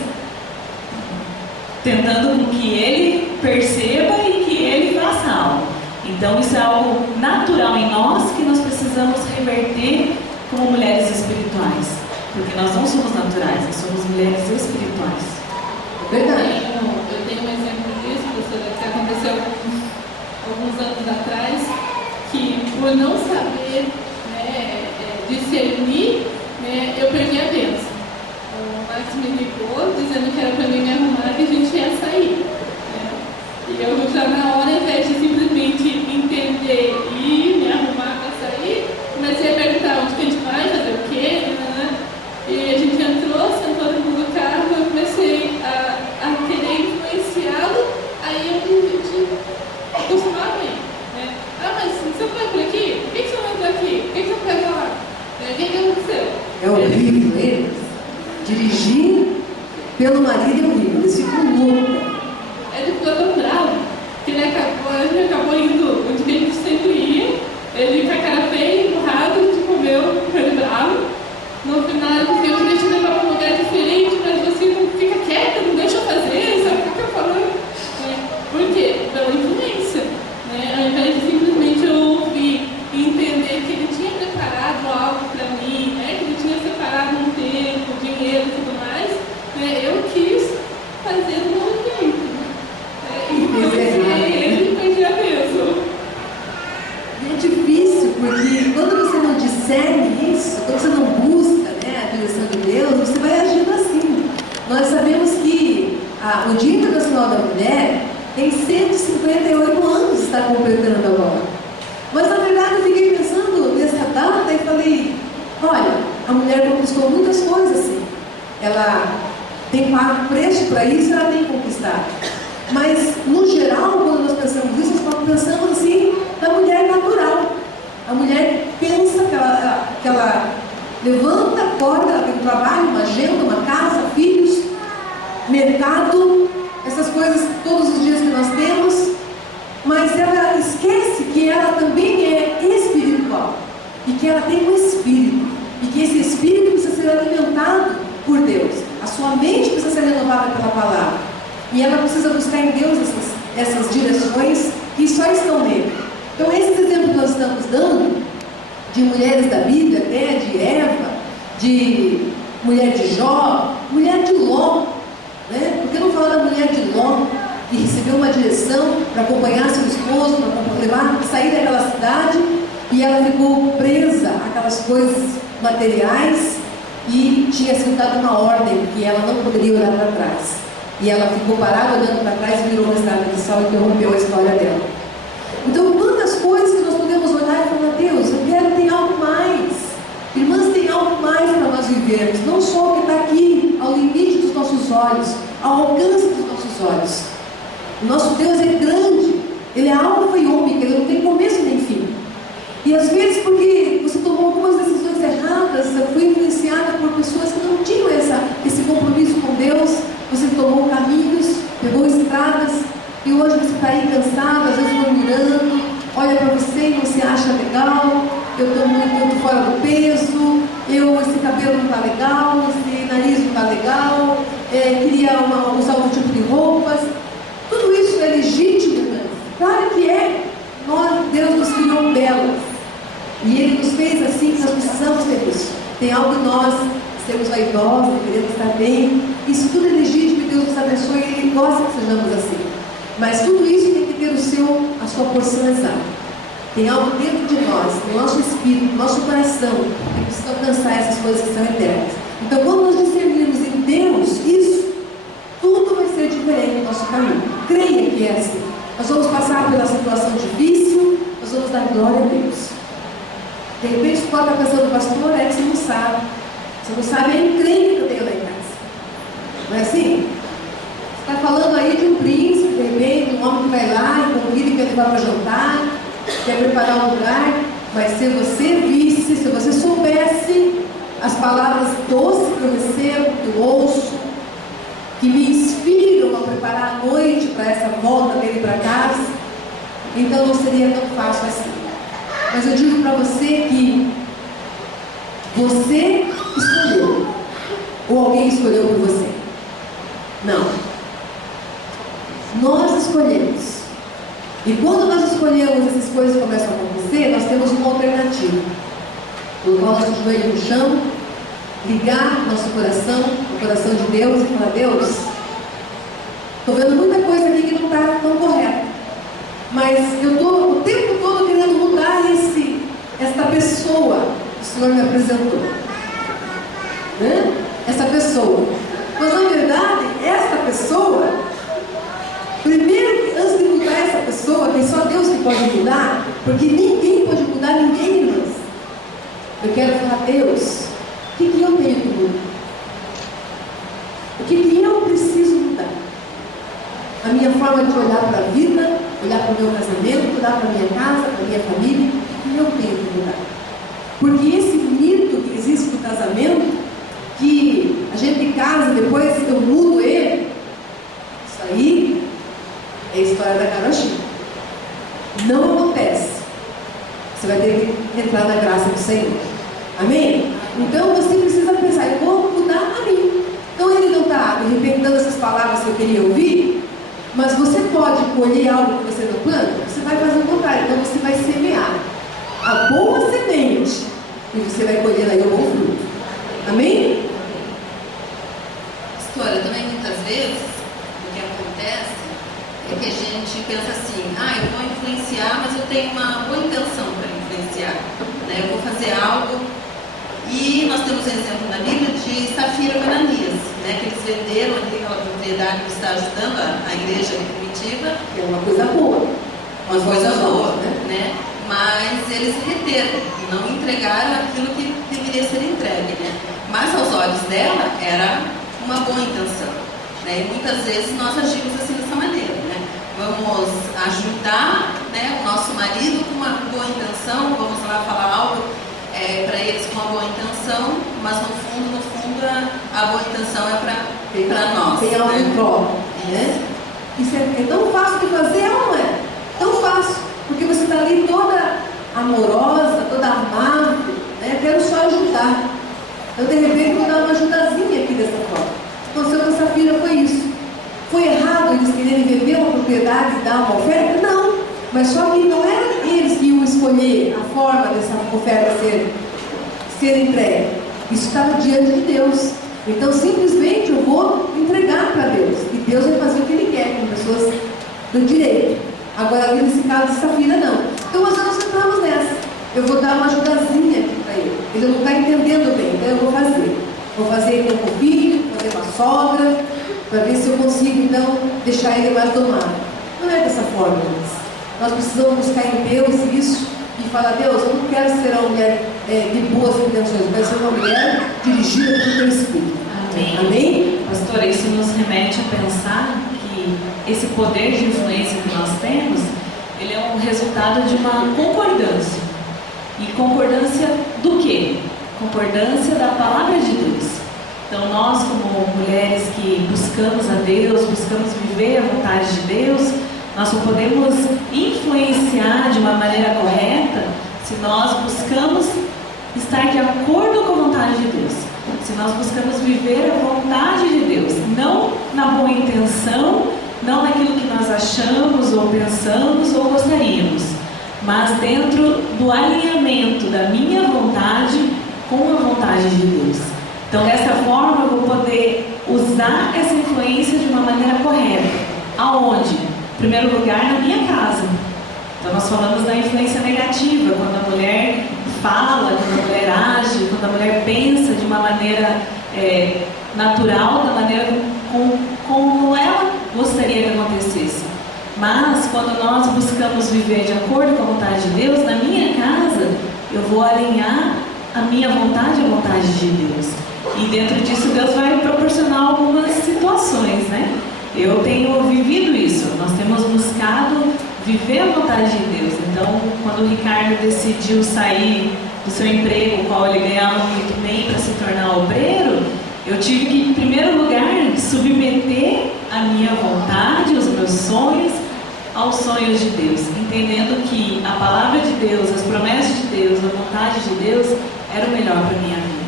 tentando com que ele perceba e que ele faça algo. Então isso é algo natural em nós que nós precisamos reverter como mulheres espirituais, porque nós não somos naturais, nós somos mulheres espirituais. Verdade. Eu tenho um exemplo disso, professora, que aconteceu alguns anos atrás, que por não saber, né, discernir, né, eu perdi a bênção. O Max me ligou dizendo que era para mim me arrumar e a gente ia sair. Né? E eu já na hora, ao invés de simplesmente entender e me arrumar para sair, comecei a perguntar onde que a gente vai, fazer o quê, né? E a gente entrou, sentou no carro, eu comecei a querer influenciá-lo, aí eu me acostumava com ele. Né? Ah, mas você não vai por aqui? Por que você não vai por aqui? Por que você não vai pra lá? O que aconteceu? É horrível, eles. Dirigir pelo marido é horrível, eles ficam loucos. Ele ficou tão bravo que ele acabou indo onde a gente sempre ia. Ele com a cara feia, empurrado, tipo meu, ele bravo. No final, eu queria te levar para um lugar diferente, mas você não fica quieta, não deixa eu fazer, sabe o que eu falando? Por quê? Pela influência. Né? Ao invés de simplesmente eu ouvir e entender que ele tinha preparado algo para mim, né? Que ele tinha separado um tempo, dinheiro e tudo mais, né? Eu quis fazer do meu jeito. E ele perdi a bênção. É difícil, porque quando você não discerne isso, quando você não busca, né, a direção de Deus, você vai agindo assim. Nós sabemos que o Dia Internacional da Mulher tem 158 anos, está completando agora. Mas na verdade eu fiquei pensando nessa data e falei, olha, a mulher conquistou muitas coisas, sim. Ela tem pago preço para isso, ela tem conquistado. Mas, no geral, quando nós pensamos nisso, nós pensamos assim da mulher natural. A mulher pensa que ela levanta, acorda, ela tem um trabalho, uma agenda, uma casa, filhos, mercado, essas coisas todos os dias que nós temos, mas ela esquece que ela também é espiritual e que ela tem um espírito e que esse espírito precisa ser alimentado por Deus. A sua mente precisa ser renovada pela palavra. E ela precisa buscar em Deus essas direções que só estão nele. Então, esses exemplos que nós estamos dando, de mulheres da Bíblia, até de Eva, de mulher de Jó, mulher de Ló, né? Por que não falar da mulher de Ló, que recebeu uma direção para acompanhar seu esposo, para levar, sair daquela cidade, e ela ficou presa àquelas coisas materiais e tinha sido dada uma ordem que ela não poderia olhar para trás. E ela ficou parada olhando para trás e virou uma estrada de sal e interrompeu a história dela. Então, quantas coisas que nós podemos olhar e falar, Deus, eu quero ter algo mais. Irmãs, tem algo mais para nós vivermos. Não só o que está aqui, ao limite dos nossos olhos, ao alcance dos nossos olhos. O nosso Deus é grande. Ele é alfa e ômega, ele não tem começo nem fim. E às vezes, porque você tomou algumas decisões erradas, eu fui influenciada por pessoas que não tinham esse compromisso com Deus. Você tomou caminhos, pegou estradas, e hoje você está aí cansado, às vezes murmurando, olha para você e você acha legal, eu estou muito fora do peso, esse cabelo não está legal, esse nariz não está legal, queria usar outro tipo de roupas. Tudo isso é legítimo, né? Claro que é. Deus nos criou belas. E Ele nos fez assim, nós precisamos ter isso. Tem algo em nós, sermos vaidosos, queremos estar bem. Isso tudo é legítimo e Deus nos abençoe e Ele gosta que sejamos assim. Mas tudo isso tem que ter a sua porção exata. Tem algo dentro de nós, no nosso espírito, no nosso coração, que precisa alcançar essas coisas que são eternas. Então, quando nós discernirmos em Deus isso, tudo vai ser diferente no nosso caminho. Creia que é assim. Nós vamos passar pela situação difícil, nós vamos dar glória a Deus. De repente, tu pode estar pensando, pastor, que você não sabe. Você não sabe a encrenca que eu tenho lá em casa. Não é assim? Você está falando aí de um príncipe, de repente, um homem que vai lá e convida e quer levar para jantar, quer preparar um lugar, mas se você visse, se você soubesse as palavras doces que eu recebo, que eu ouço, que me inspiram a preparar a noite para essa volta dele para casa, então não seria tão fácil assim. Mas eu digo para você que você escolheu, ou alguém escolheu por você. Não. escolhemos. E quando nós escolhemos, essas coisas começam a acontecer, nós temos uma alternativa. Colocar o nosso joelho no chão, ligar nosso coração, o coração de Deus, e falar: Deus, estou vendo muita coisa aqui que não está tão correta, mas eu estou o tempo todo querendo mudar esta pessoa que o Senhor me apresentou, né? Essa pessoa. Mas na verdade, esta pessoa, primeiro, antes de mudar essa pessoa, que só Deus que pode mudar, porque ninguém pode mudar ninguém, irmãs. Eu quero falar: Deus, o que eu tenho que mudar? O que eu preciso mudar? A minha forma de olhar para a vida, olhar para o meu casamento, olhar para a minha casa, para a minha família, o que eu tenho que mudar? Porque esse mito que existe no casamento, que a gente casa e depois eu mudo ele, isso aí é a história da carochinha. Não acontece. Você vai ter que entrar na graça do Senhor. Amém? Então você precisa pensar: eu vou mudar a mim. Então ele não está de repente dando essas palavras que eu queria ouvir, mas você pode colher algo que você não planta. Você vai fazer o contrário. Então você vai semear a boa semente e você vai colher aí o bom fruto. Amém? Pastora, também muitas vezes o que acontece é que a gente pensa assim: eu vou influenciar, mas eu tenho uma boa intenção para influenciar, né? Eu vou fazer algo. E nós temos um exemplo na Bíblia de Safira e Ananias, né? Que eles venderam aquela propriedade que está ajudando a igreja primitiva. Que é uma coisa boa. Uma coisa boa, né? Mas eles reteram e não entregaram aquilo que deveria ser entregue, né? Mas aos olhos dela era uma boa intenção, né? E muitas vezes nós agimos assim dessa maneira, né? Vamos ajudar, né, o nosso marido com uma boa intenção, vamos lá falar algo para eles com uma boa intenção, mas no fundo a boa intenção é para nós. Tem algo em troca, né? Isso é tão fácil de fazer, ou não é? Tão fácil, porque você está ali toda amorosa, toda amável, né? Quero só ajudar. Então, de repente, vou dar uma ajudazinha aqui dessa forma. Aconteceu com essa filha, foi isso. Foi errado eles quererem vender uma propriedade e dar uma oferta? Não. Mas só que não eram eles que iam escolher a forma dessa oferta ser entregue. Isso estava diante de Deus. Então, simplesmente, eu vou entregar para Deus. E Deus vai fazer o que Ele quer com pessoas do direito. Agora, ali nesse caso de Safira, não. Então, nós entramos nessa. Eu vou dar uma ajudazinha aqui para ele. Ele não está entendendo bem, então eu vou fazer. Vou fazer então com o filho, fazer uma sogra, para ver se eu consigo, então, deixar ele mais domado. Não é dessa forma, mas nós precisamos buscar em Deus isso e falar: Deus, eu não quero ser uma mulher de boas intenções, eu quero ser uma mulher dirigida pelo Teu Espírito. Amém. Amém? Pastora, isso nos remete a pensar que esse poder de influência que nós temos, ele é um resultado de uma concordância. E concordância do quê? Concordância da palavra de Deus. Então nós, como mulheres que buscamos a Deus, buscamos viver a vontade de Deus, nós só podemos influenciar de uma maneira correta se nós buscamos estar de acordo com a vontade de Deus. Se nós buscamos viver a vontade de Deus, não na boa intenção, não naquilo que nós achamos ou pensamos ou gostaríamos, mas dentro do alinhamento da minha vontade com a vontade de Deus. Então, dessa forma, eu vou poder usar essa influência de uma maneira correta. Aonde? Em primeiro lugar, na minha casa. Então, nós falamos da influência negativa, quando a mulher fala, quando a mulher age, quando a mulher pensa de uma maneira natural, da maneira como ela gostaria que acontecesse. Mas, quando nós buscamos viver de acordo com a vontade de Deus, na minha casa, eu vou alinhar a minha vontade à vontade de Deus. E dentro disso, Deus vai proporcionar algumas situações, né? Eu tenho vivido isso. Nós temos buscado viver a vontade de Deus. Então, quando o Ricardo decidiu sair do seu emprego, o qual ele ganhava muito bem, para se tornar obreiro, eu tive que, em primeiro lugar, submeter a minha vontade, os meus sonhos, aos sonhos de Deus, entendendo que a palavra de Deus, as promessas de Deus, a vontade de Deus era o melhor para a minha vida.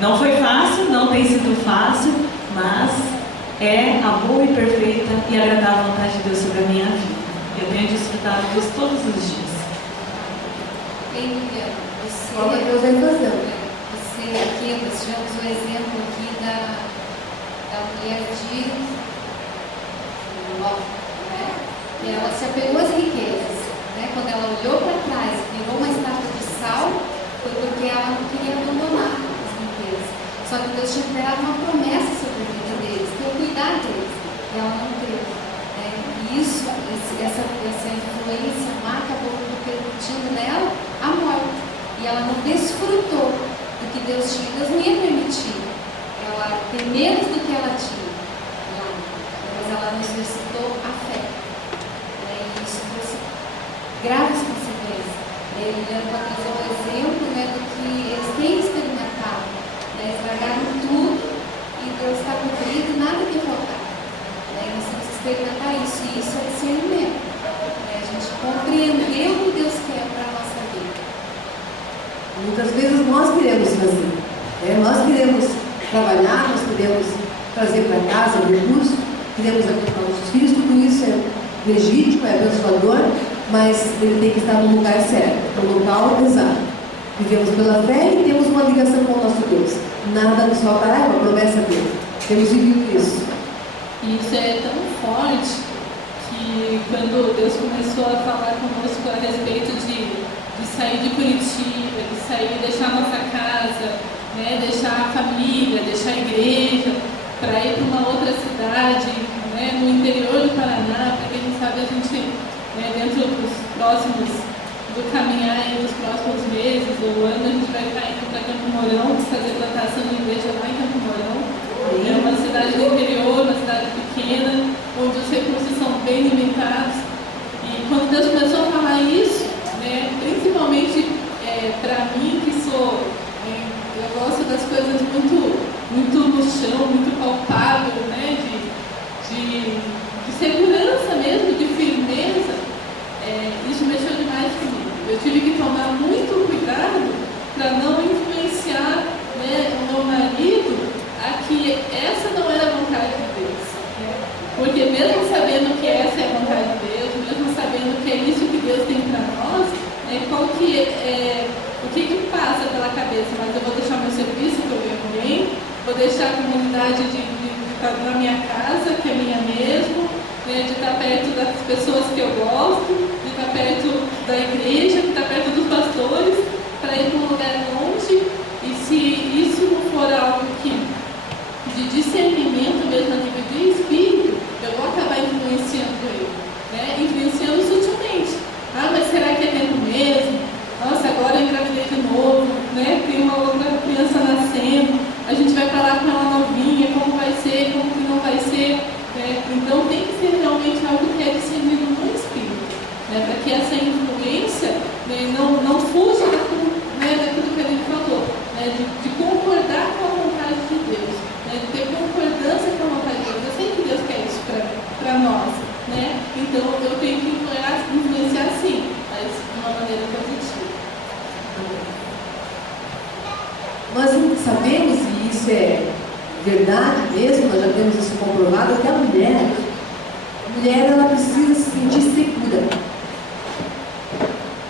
Não foi fácil, não tem sido fácil, mas é a boa e perfeita e agradável vontade de Deus sobre a minha vida. Eu tenho desfrutado disso todos os dias. Emília, Fala que Deus vai fazer. você aqui, nós tivemos o exemplo aqui da mulher de Ló, né? E ela se apegou às riquezas, né? Quando ela olhou para trás e virou uma estátua de sal, foi porque ela não queria abandonar as riquezas. Só que Deus tinha dado uma promessa sobre a vida deles, que ia cuidar deles, e ela não teve. E isso, essa influência má acabou repercutindo nela a morte. E ela não desfrutou do que Deus tinha. Deus não ia permitir ela ter menos do que ela tinha lá, mas ela não exercitou a fé. E isso trouxe graves consequências. Ele usou o exemplo, do que eles têm experimentado. Eles largaram tudo e Deus está cumprido e nada tem faltado. Nós temos que experimentar isso, e isso é discernimento. A gente compreender o que Deus quer para a nossa vida. Muitas vezes nós queremos fazer, nós queremos trabalhar, nós queremos trazer para casa recursos, queremos abençoar nossos filhos, tudo isso é legítimo, é abençoador, mas ele tem que estar no lugar certo, no local exato. Vivemos pela fé e temos uma ligação com o nosso Deus. Nada nos faltará, é uma promessa dele. Temos vivido isso. Isso é tão forte que quando Deus começou a falar conosco a respeito de sair de Curitiba, de sair, deixar nossa casa, deixar a família, deixar a igreja, para ir para uma outra cidade, no interior do Paraná, para quem sabe a gente, dentro dos próximos, do caminhar dos próximos meses ou ano, a gente vai estar indo para Campo Mourão, fazer plantação de igreja lá em Campo Mourão. É uma cidade do interior, uma cidade pequena, onde os recursos são bem limitados. E quando Deus começou a falar isso, principalmente para mim, que sou, eu gosto das coisas muito no chão, muito palpável, de segurança mesmo, de firmeza, isso mexeu demais comigo. Eu tive que tomar muito cuidado para não influenciar o meu marido a que essa não era a vontade de Deus. Porque mesmo sabendo que essa é a vontade de Deus, mesmo sabendo que é isso que Deus tem para nós, o que passa pela cabeça? Mas eu vou deixar meu serviço, que eu ganho bem, vou deixar a comunidade de estar na minha casa, que é minha mesmo, de estar perto das pessoas que eu gosto, de estar perto da igreja, de estar perto dos pastores, para ir para um lugar longe. E se isso não for algo de discernimento mesmo a nível de espírito, eu vou acabar influenciando ele, influenciando sutilmente. Ah, mas será que é tempo mesmo? Nossa, agora eu engravidei de novo, tem uma outra criança nascendo, a gente vai para lá com ela novinha, como vai ser, como que não vai ser, Então tem que ser realmente algo que é discernido no espírito, para que essa influência não fuja daquilo que ele falou, de concordar com a vontade de Deus, de ter concordância com a vontade de Deus. Eu sei que Deus quer isso para nós, então eu tenho que influenciar sim, mas de uma maneira positiva. Nós sabemos, e isso é verdade mesmo, nós já temos isso comprovado, que a mulher ela precisa se sentir segura.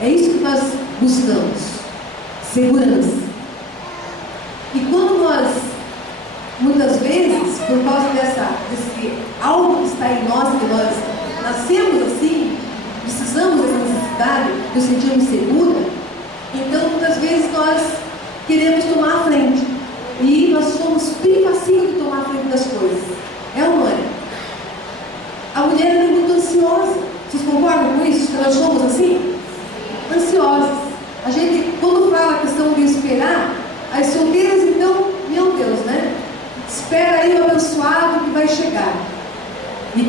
É isso que nós buscamos, segurança. E quando nós, muitas vezes, por causa desse algo que está em nós, que nós nascemos assim, precisamos dessa necessidade, de nos sentirmos seguras, então muitas vezes nós queremos tomar a frente. E nós somos bem facinho de tomar a frente das coisas. É ou não é? A mulher é muito ansiosa. Vocês concordam com isso? Que nós somos assim? Ansiosas. A gente, quando fala a questão de esperar, as solteiras, então, meu Deus, espera aí o abençoado que vai chegar. E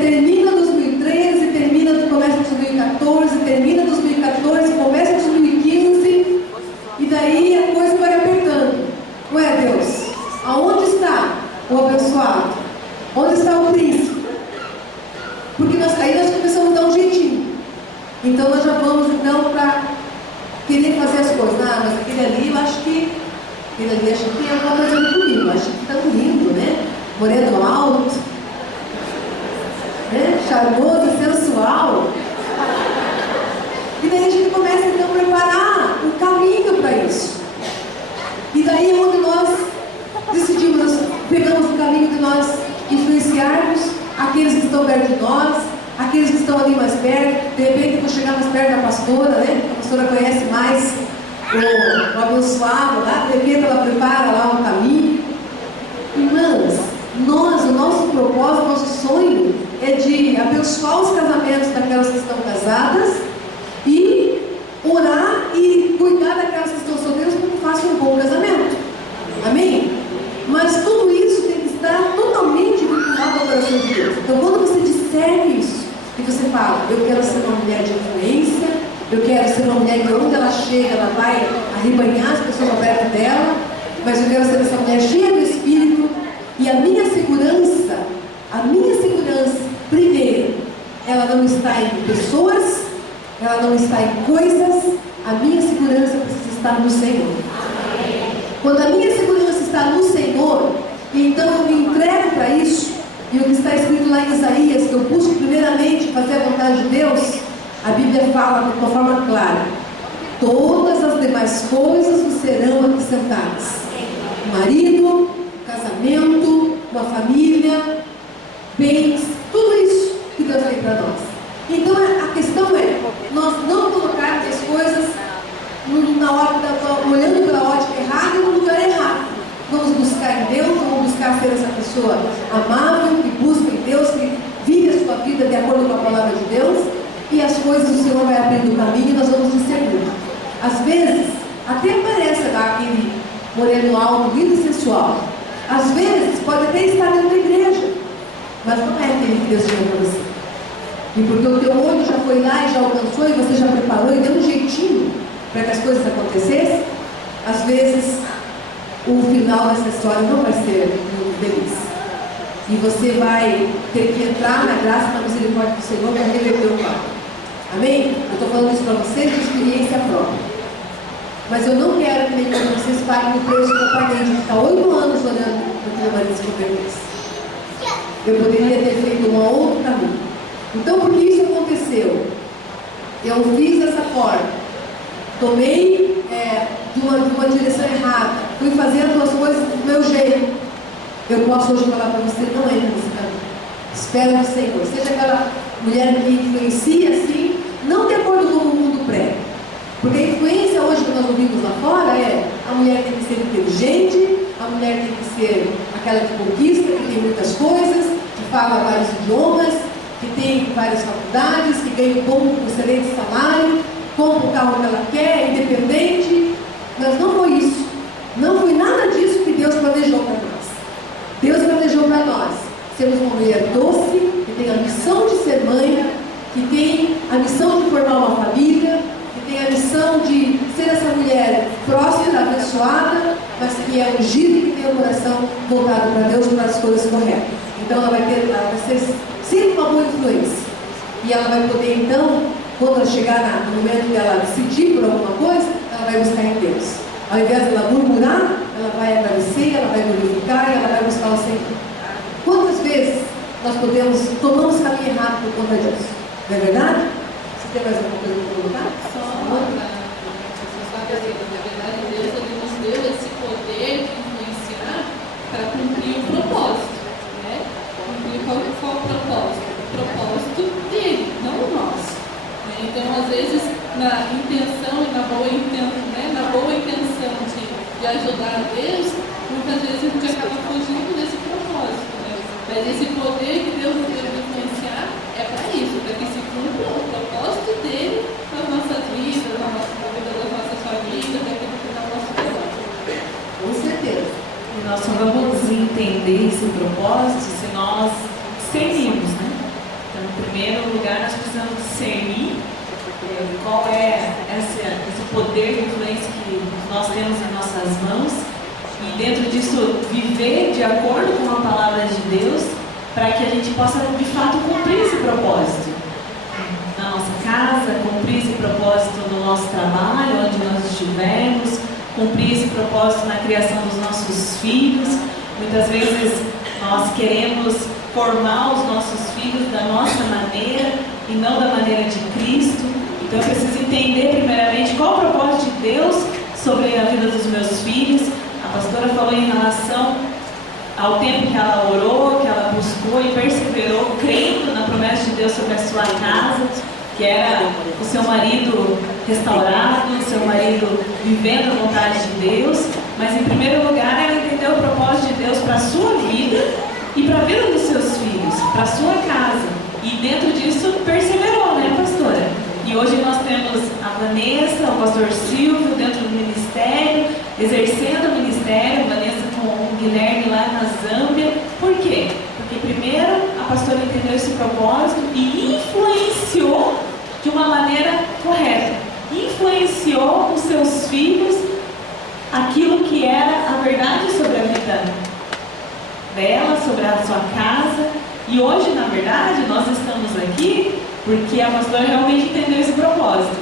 termina 2013, começa 2014, termina 2014, começa 2015, e daí a coisa vai apertando. Ué, Deus, aonde está o abençoado? Onde está o príncipe? Porque nós começamos a dar um jeitinho. Então nós já vamos para querer fazer as coisas. Mas aquele ali, eu acho que tem alguma coisa comigo. Eu acho que está lindo, moreno alto, né? Charmoso, sensual. E daí a gente começa então a preparar um caminho para isso. E daí é onde nós decidimos, nós pegamos o caminho de nós influenciarmos aqueles que estão perto de nós, aqueles que estão ali mais perto. De repente eu vou chegar mais perto da pastora, né? A pastora conhece mais o abençoado lá, de repente ela prepara lá um caminho. Irmãs, o nosso propósito, o nosso sonho é de abençoar os casamentos daquelas que estão casadas e orar e cuidar daquelas que estão solteiras para que façam um bom casamento. Amém? Mas tudo isso tem que estar totalmente vinculado ao coração de Deus. Então quando você discerne isso e você fala, eu quero ser uma mulher de influência, eu quero ser uma mulher que onde ela chega, ela vai arrebanhar as pessoas ao perto dela, mas eu quero ser essa mulher cheia do Espírito. E a minha segurança, primeiro, ela não está em pessoas, ela não está em coisas, a minha segurança precisa estar no Senhor. Quando a minha segurança está no Senhor, então eu me entrego para isso, e o que está escrito lá em Isaías, que eu busco primeiramente fazer a vontade de Deus, a Bíblia fala de uma forma clara: todas as demais coisas nos serão acrescentadas. Marido, casamento, uma família, bens, tudo isso que Deus tem para nós. Então a questão é nós não colocarmos as coisas olhando pela ótica errada e no lugar errado. Vamos buscar em Deus, vamos buscar ser essa pessoa amável, que busca em Deus, que vive a sua vida de acordo com a palavra de Deus, e as coisas do Senhor vai abrindo o caminho e nós vamos discernir. Às vezes, até parece lá aquele moreno alto, lindo e sensual. Às vezes, pode até estar dentro da igreja, mas não é aquele que Deus tinha para você. E porque o teu olho já foi lá e já alcançou, e você já preparou e deu um jeitinho para que as coisas acontecessem, às vezes o final dessa história não vai ser muito feliz. E você vai ter que entrar na graça e na misericórdia do Senhor para reverter o fato. Amém? Eu estou falando isso para vocês de experiência própria. Mas eu não quero que nenhum de vocês paguem o preço que eu paguei de ficar 8 anos olhando para que meu marido se convertesse. Eu poderia ter feito um outro caminho. Então, por que isso aconteceu? Eu fiz dessa forma. Tomei de uma direção errada. Fui fazendo as coisas do meu jeito. Eu posso hoje falar para você, não entra nesse caminho. Espera no Senhor. Seja aquela mulher que influencia assim, não de acordo com o mundo prega. Porque a influência hoje que nós ouvimos lá fora é: a mulher tem que ser inteligente, a mulher tem que ser aquela que conquista, que tem muitas coisas, que fala vários idiomas, que tem várias faculdades, que ganha um bom, excelente salário, compra o carro que ela quer, independente. Mas não foi isso. Não foi nada disso que Deus planejou para nós. Deus planejou para nós sermos uma mulher doce, que tem a missão de ser mãe, que tem a missão de formar uma família, que tem a missão de ser essa mulher próspera, abençoada, mas que é ungida e que tem o coração voltado para Deus para as coisas corretas. Então ela vai ser sempre uma boa influência. E ela vai poder então, quando ela chegar no momento de ela decidir por alguma coisa, ela vai buscar em Deus. Ao invés de ela murmurar, ela vai agradecer, ela vai glorificar e ela vai buscar o Senhor. Quantas vezes nós tomamos caminho errado por conta disso? Não é verdade? Você tem mais alguma coisa para colocar? Só na verdade, Deus nos deu esse poder de influenciar para cumprir o propósito. Né? Cumprir qual o propósito? O propósito dele, não o nosso. Né? Então, às vezes, na intenção e na boa intenção de ajudar a Deus, muitas vezes a gente acaba fugindo desse propósito. Né? Mas esse poder que Deus nos deu de influenciar é para isso, para que se cumpra o propósito dele nas nossas vidas, na vida das nossas famílias, daquilo que está ao nosso redor. Com certeza. E nós só vamos entender esse propósito se nós discernirmos, né? Então, em primeiro lugar, nós precisamos discernir qual é esse poder de influência que nós temos em nossas mãos e dentro disso viver de acordo com a palavra de Deus para que a gente possa de fato cumprir esse propósito na nossa casa, cumprir esse propósito no nosso trabalho, onde nós estivermos, cumprir esse propósito na criação dos nossos filhos. Muitas vezes nós queremos formar os nossos filhos da nossa maneira e não da maneira de Cristo. Então eu preciso entender primeiramente qual o propósito de Deus sobre a vida dos meus filhos. A pastora falou em relação ao tempo que ela orou, que ela buscou e perseverou, crendo na promessa de Deus sobre a sua casa, que era o seu marido restaurado, o seu marido vivendo a vontade de Deus. Mas em primeiro lugar ela entendeu o propósito de Deus para a sua vida e para a vida dos seus filhos, para a sua casa. E dentro disso perseverou, né, pastora? E hoje nós temos a Vanessa, o pastor Silvio dentro do ministério, exercendo o ministério, a Vanessa com o Guilherme lá na Zâmbia. Por quê? Porque primeiro a pastora entendeu esse propósito e influenciou de uma maneira correta. Influenciou os seus filhos aquilo que era a verdade sobre a vida dela, sobre a sua casa. E hoje, na verdade, nós estamos aqui porque a pastora realmente entendeu esse propósito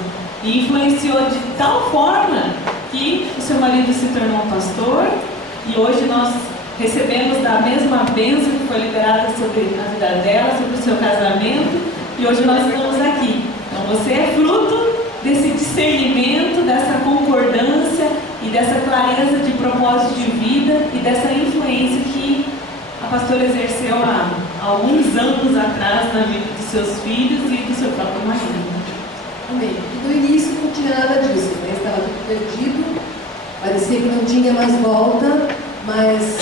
e influenciou de tal forma que o seu marido se tornou um pastor e hoje nós recebemos da mesma bênção que foi liberada sobre a vida dela, sobre o seu casamento, e hoje nós estamos aqui. Então você é fruto desse discernimento, dessa concordância e dessa clareza de propósito de vida e dessa influência que a pastora exerceu há alguns anos atrás na vida dos seus filhos e do seu próprio marido. Amém. E no início não tinha nada disso, né? Estava tudo perdido, parecia que não tinha mais volta, mas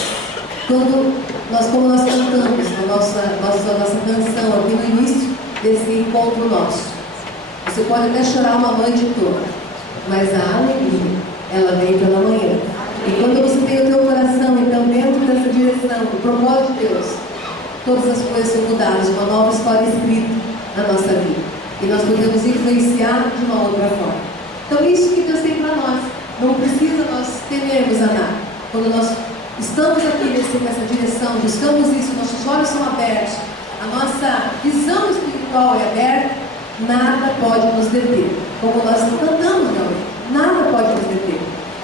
como nós cantamos na nossa canção aqui no início desse encontro nosso, você pode até chorar uma noite toda, mas a alegria, ela vem pela manhã. E quando você tem o teu coração, então, dentro dessa direção, do propósito de Deus, todas as coisas são mudadas, uma nova história escrita na nossa vida. E nós podemos influenciar de uma outra forma. Então, isso que Deus tem para nós. Não precisa nós temermos a nada. Quando nós estamos aqui nessa direção, buscamos isso, nossos olhos são abertos, a nossa visão espiritual é aberta, nada pode nos deter. Como nós cantamos, não, nada pode nos deter.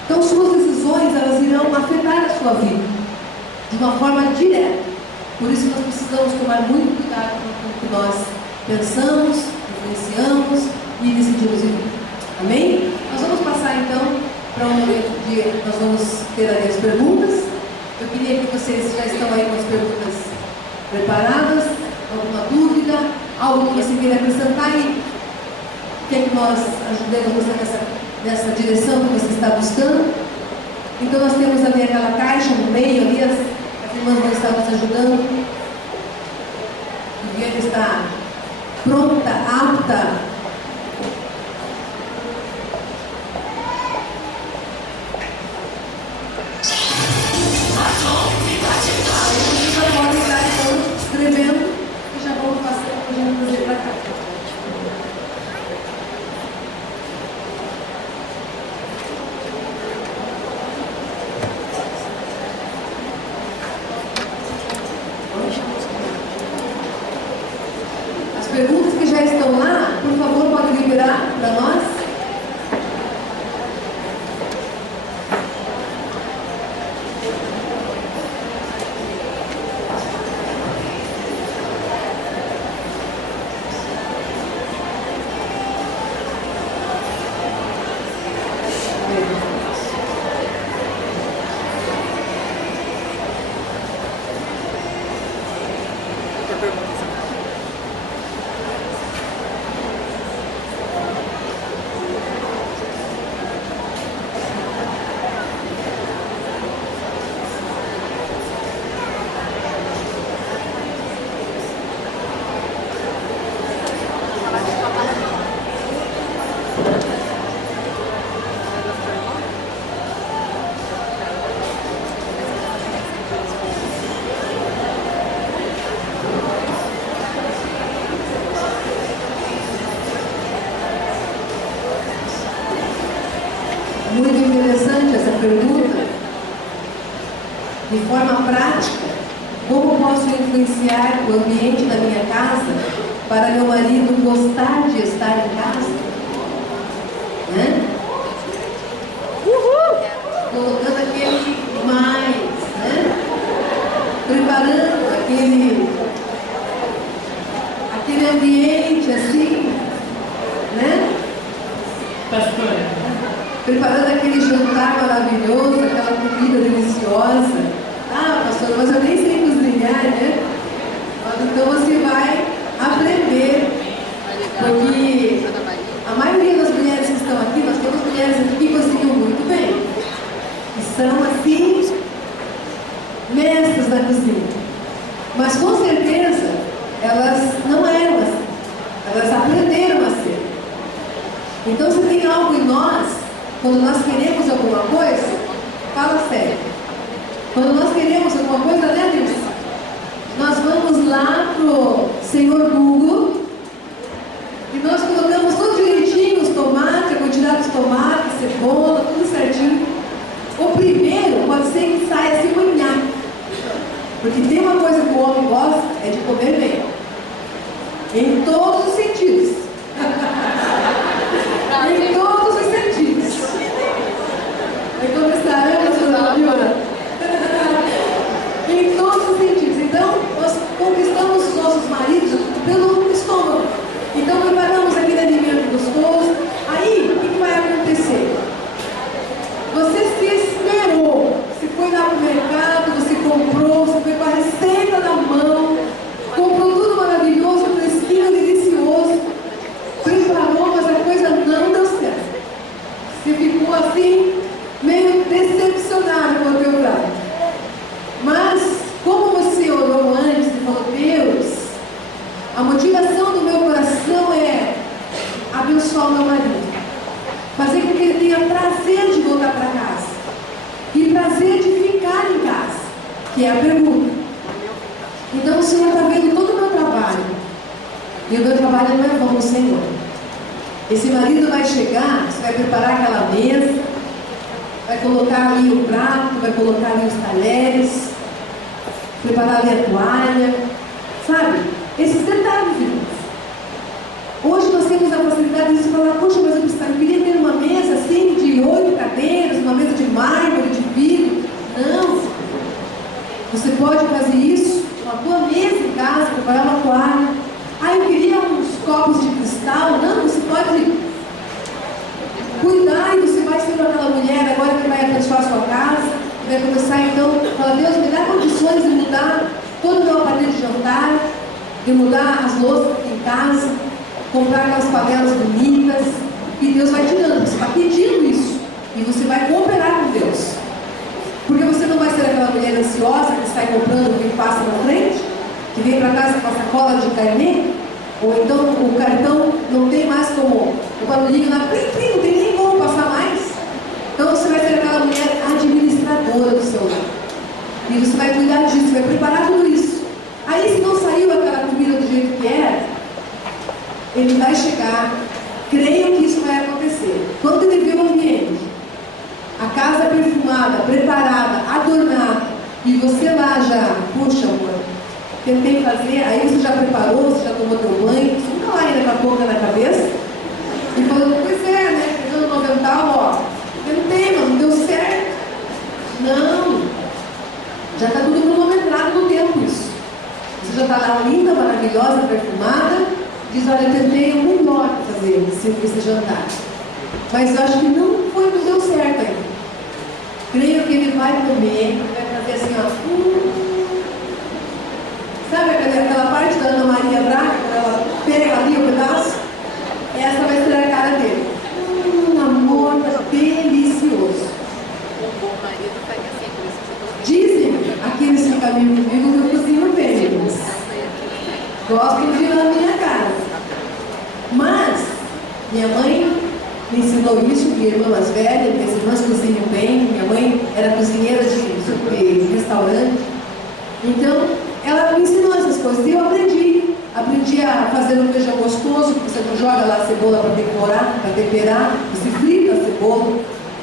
Então, suas decisões, elas irão afetar a sua vida de uma forma direta. Por isso, nós precisamos tomar muito cuidado com o que nós pensamos, influenciamos e decidimos viver. Amém? Nós vamos passar, então, para um momento de nós vamos ter ali as perguntas. Eu queria que vocês já estão aí com as perguntas preparadas. Alguma dúvida? Algo que você queira acrescentar e quer que nós ajudemos você nessa direção que você está buscando? Então nós temos ali aquela caixa no meio, ali as irmãs vão estar nos ajudando. A Viviane está pronta, apta. Já pode estar então escrevendo e já vamos fazer para cá. As perguntas que já estão lá, por favor, pode liberar para nós? Muito interessante essa pergunta. De forma prática, como posso influenciar o ambiente da minha casa para meu marido gostar de estar em casa? Né? Colocando aquele mais, né? Preparando preparando aquele jantar maravilhoso, aquela comida deliciosa. Ah, pastor, mas eu nem sei cozinhar, né? Então você vai aprender, porque a maioria das mulheres que estão aqui, nós temos mulheres aqui que cozinham muito bem, e são assim, mestras da cozinha, mas com certeza elas não eram assim, elas aprenderam a ser. Então se tem algo em nós, quando nós queremos alguma coisa, fala sério, quando nós queremos alguma coisa, né, Deus? Nós vamos lá pro Senhor Google e nós colocamos tudo direitinho, os tomates, a quantidade dos tomates, cebola, tudo certinho. O primeiro pode ser que saia assim manhã, porque tem uma coisa que o homem gosta, é de comer bem, em todos os sentidos. Em todos os sentidos. Vai começar, né, pastora? Em todos os sentidos. Então, nós conquistamos os nossos maridos pelo estômago. Então, preparamos aquele alimento gostoso. Aí, o que vai acontecer? Você se esperou. Você foi lá para o mercado, você comprou, você foi com a receita na mão, comprou tudo maravilhoso, fresquinho, delicioso, preparou, mas a coisa não deu certo. Você ficou assim, meio decepcionado com o teu prato. Mas, como você orou antes e falou, Deus, a motivação do meu coração é abençoar o meu marido, fazer com que ele tenha prazer de voltar para casa e prazer de ficar em casa, que é a pergunta. Então o Senhor está vendo todo o meu trabalho, e o meu trabalho não é vão no Senhor. Esse marido vai chegar, você vai preparar aquela mesa, vai colocar ali o prato, vai colocar ali os talheres, preparar ali a toalha, sabe? Esses detalhes, irmãos. Hoje nós temos a facilidade de falar, poxa, mas eu queria ter uma mesa assim, de 8 cadeiras, uma mesa de mármore, de vidro. Não. Você pode fazer isso com a tua mesa em casa, preparar uma toalha. Ah, eu queria uns copos de cristal. Não, você pode cuidar e você vai ser aquela mulher agora que vai abençoar a sua casa, vai começar então, fala, Deus, me dá condições de mudar todo o meu aparelho de jantar, de mudar as louças aqui em casa, comprar aquelas panelas bonitas, e Deus vai te dando, você está pedindo isso, e você vai cooperar com Deus, porque você não vai ser aquela mulher ansiosa que sai comprando o que passa na frente, que vem para casa com a sacola de carnê, ou então o cartão não tem mais como, o barulhinho na plim, não tem nem como passar mais. Então você vai ser aquela mulher administradora do seu lar. E você vai cuidar disso, vai preparar tudo isso. Aí se não saiu aquela comida do jeito que era, ele vai chegar, creio que isso vai acontecer. Quando ele vê o ambiente, a casa perfumada, preparada, adornada, e você lá já, puxa amor, tentei fazer, aí você já preparou, você já tomou teu banho, você nunca lá ainda com a boca na cabeça, e falando, pois é, né, pegando no avental, ó, tentei, mas não deu certo. Não, já está tudo cronometrado no tempo isso. Você já está lá linda, maravilhosa, perfumada, diz, olha, eu tentei o melhor para fazer esse jantar, mas eu acho que não deu certo ainda. Creio que ele vai comer, vai fazer assim, ó, sabe aquela parte da Ana Maria Braga, quando ela pega ali o pedaço? Essa vai ser a cara dele. Amor, delicioso. Dizem aqueles que caminham comigo que eu cozinho bem, irmãos. Gostam de ir na minha casa. Mas, minha mãe me ensinou isso, minha irmã mais velha, minhas irmãs cozinham bem, minha mãe era cozinheira de restaurante. Então, ela me ensinou essas coisas e eu aprendi a fazer um feijão gostoso, porque você não joga lá a cebola para temperar, você frita a cebola,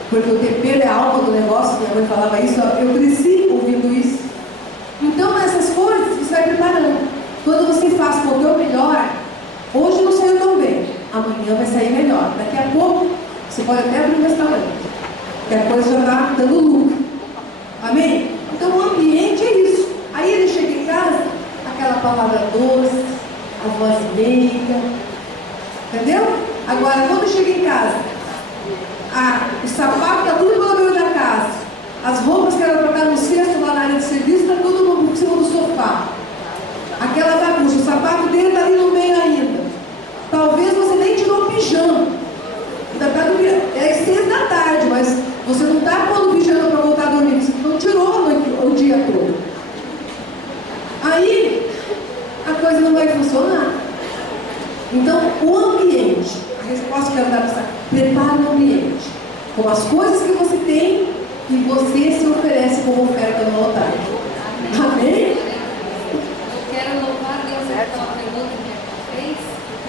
porque o tempero é a alma do negócio, minha mãe falava isso, eu cresci ouvindo isso. Então essas coisas você vai preparando. Quando você faz com o teu melhor, hoje não saiu tão bem, amanhã vai sair melhor, daqui a pouco você pode até abrir um restaurante, porque a coisa já está dando lucro. Amém? Então o ambiente é isso. Aí ele chega em casa, aquela palavra doce, a voz meiga, entendeu? Agora, quando chega em casa, O sapato está tudo pelo meio da casa. As roupas que eram para estar no cesto lá na área de serviço, está tudo por cima do sofá. Aquela bagunça, o sapato dele está ali no meio ainda. Talvez você nem tirou o pijama. Ainda está dormindo. É 6 da tarde, mas você não está pondo o pijama para voltar a dormir. Você não tirou a noite, o dia todo. Aí, a coisa não vai funcionar. Então, o ambiente, a resposta que eu quero dar para você, prepare o ambiente com as coisas que você tem e você se oferece como oferta no altar. Amém? Eu quero louvar a Deus pela pergunta que ela fez,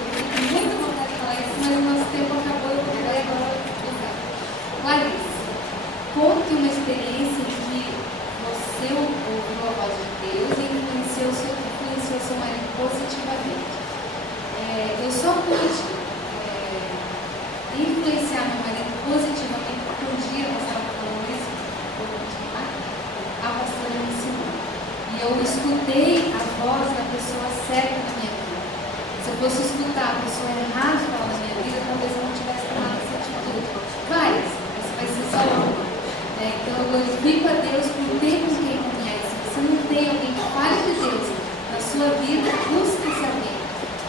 porque eu tenho muita vontade de falar isso, mas o nosso tempo acabou, eu vou agora usar. Clarice, conte uma experiência em que você ouviu a voz de Deus e influenciou seu marido positivamente. Eu só pude influenciar meu marido positivamente porque um dia nós estávamos falando isso, a pastora me ensinou. E eu escutei a voz da pessoa certa na minha vida. Se eu fosse escutar a pessoa errada falar na minha vida, talvez eu não tivesse tomado essa atitude. Várias, mas vai ser só uma. Então eu glorifico a Deus por ter com quem conhece. Se você não tem alguém que fale de Deus na sua vida, busque esse alguém.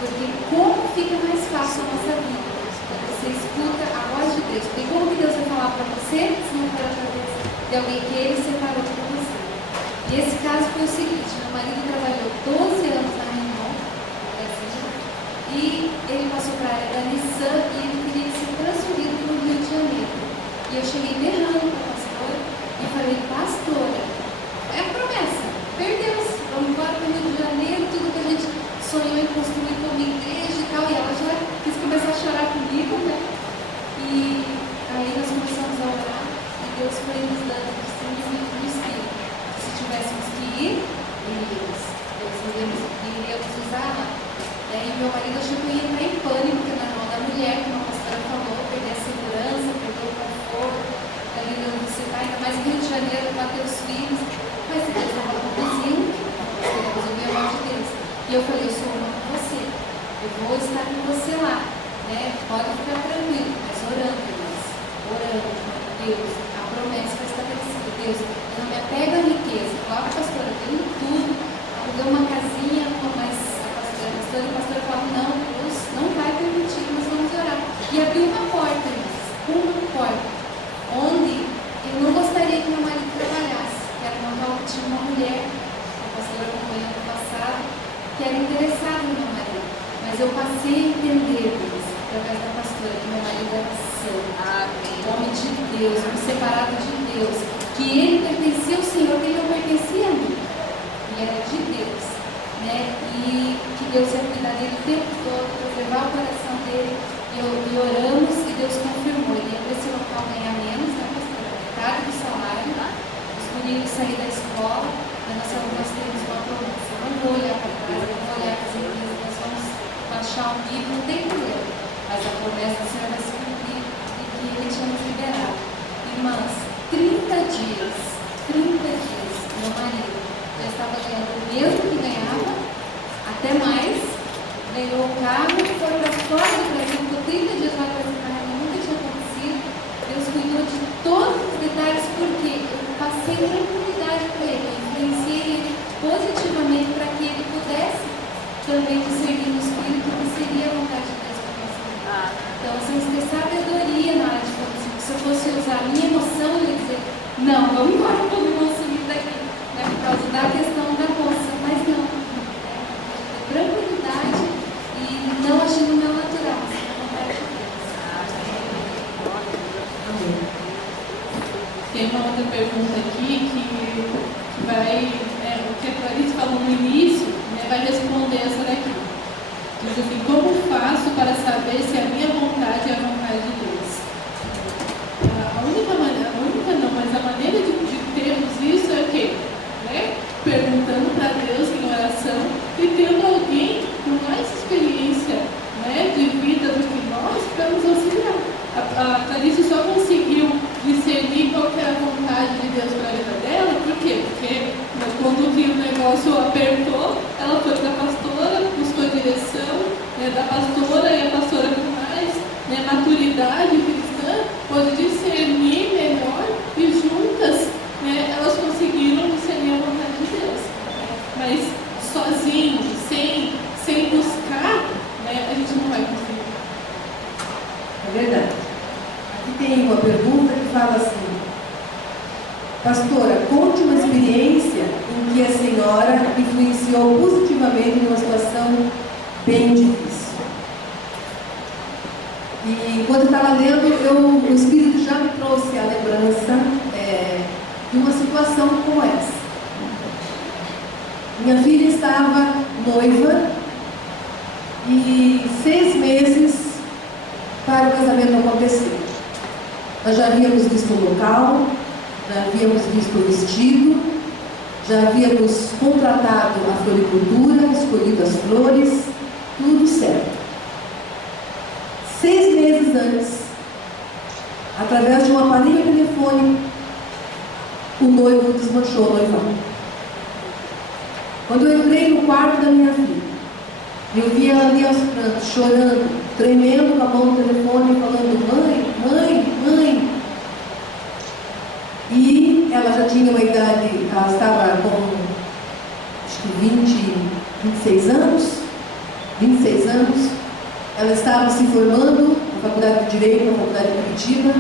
Porque como fica mais fácil a nossa vida quando você escuta a voz de Deus? Porque como que Deus vai falar para você se não for através de alguém que Ele separou para você? E esse caso foi o seguinte: meu marido trabalhou 12 anos na Renault, e ele passou para a área da Nissan e ele queria ser transferido para o Rio de Janeiro. E eu cheguei berrando para a pastora e falei: pastora, é a promessa, perdeu-se, vamos embora para o Rio de Janeiro, tudo que a gente sonhou em construir como igreja e tal, e ela já quis começar a chorar comigo, né? E aí nós começamos a orar e Deus foi nos dando o discernimento do Espírito. Se tivéssemos que ir, iríamos usar lá. E meu marido achou que eu ia entrar em pânico, porque na mão da mulher, como a pastora falou, perder a segurança, perder o conforto, ali onde você está, ainda mais Rio de Janeiro, bater os filhos. Mas se Deus estava conduzindo, nós queremos ouvir a voz de Deus. E eu falei: eu sou uma com você, eu vou estar com você lá, né? Pode ficar tranquilo, mas orando, Deus, orando, Deus, a promessa foi estabelecida. Deus, eu não me apego à riqueza. Claro, pastora, eu tenho tudo, aluguei uma casinha, mas a pastora falava: não, Deus não vai permitir, nós vamos orar. E abriu uma porta, onde eu não gostaria que meu marido trabalhasse, que era uma local que tinha uma mulher, a pastora acompanhou no passado, que era interessado no meu marido, mas eu passei a entender, Deus, através da pastora, que meu marido era santo, homem de Deus, homem separado de Deus, que ele pertencia ao Senhor, que ele não pertencia a mim, ele era de Deus, né? E que Deus ia cuidar dele o tempo todo, preservar o coração dele, e oramos, e Deus confirmou. Ele ia para esse local ganhar menos, né, pastora? Metade do salário, os meninos saírem da escola, nós temos uma promoção. Não vou olhar para trás, não vou olhar para as empresas, nós vamos baixar o nível, não tem problema. Mas a promessa do Senhor vai se cumprir e que Ele tinha nos liberado. Irmãs, 30 dias, meu marido já estava ganhando o mesmo que ganhava, até mais, ganhou o carro, foi para fora do Brasil, ficou 30 dias lá para trabalhar, nunca tinha acontecido. Deus cuidou de todos os detalhes, porque eu passei tranquilidade para ele, eu influenciei ele positivamente para que ele pudesse também discernir no Espírito que seria a vontade de Deus para nós. Então, assim, ter sabedoria na área de conduzir. Se eu fosse usar a minha emoção, eu ia dizer: não, vamos embora, vamos consumir daqui, né, por causa da questão da moça, mas não. Tranquilidade e não agir no meu natural, mas na vontade de Deus. Amém. Tem uma outra pergunta aqui que vai, o que a Clarice falou no início, né, vai responder essa daqui. Diz assim: como faço para saber se a minha vontade é a vontade de Deus? Mas a maneira de termos isso é o quê? Né? Perguntando para Deus em oração e tendo alguém com mais experiência, né, de vida do que nós para nos auxiliar. A Clarice só conseguiu discernir qual que era a vontade de Deus para a vida dela. Por quê? Porque quando o negócio apertou, ela foi da pastora, buscou direção, né, da pastora, e a pastora com mais, né, maturidade, Pastora, conte uma experiência em que a senhora influenciou positivamente numa situação bem difícil. E quando eu estava lendo, o Espírito já me trouxe a lembrança de uma situação como essa. Minha filha estava noiva e 6 meses para o casamento acontecer. Nós já havíamos visto o local, já havíamos visto o vestido, já havíamos contratado a floricultura, escolhido as flores, tudo certo. 6 meses antes, através de um aparelho telefônico, o noivo desmanchou o noivão. Quando eu entrei no quarto da minha filha, eu vi ela ali aos prantos, chorando, tremendo com a mão no telefone, falando: mãe, mãe, mãe. E ela já tinha uma idade, ela estava com acho que 26 anos. 26 anos. Ela estava se formando na Faculdade de Direito, na Faculdade de Curitiba.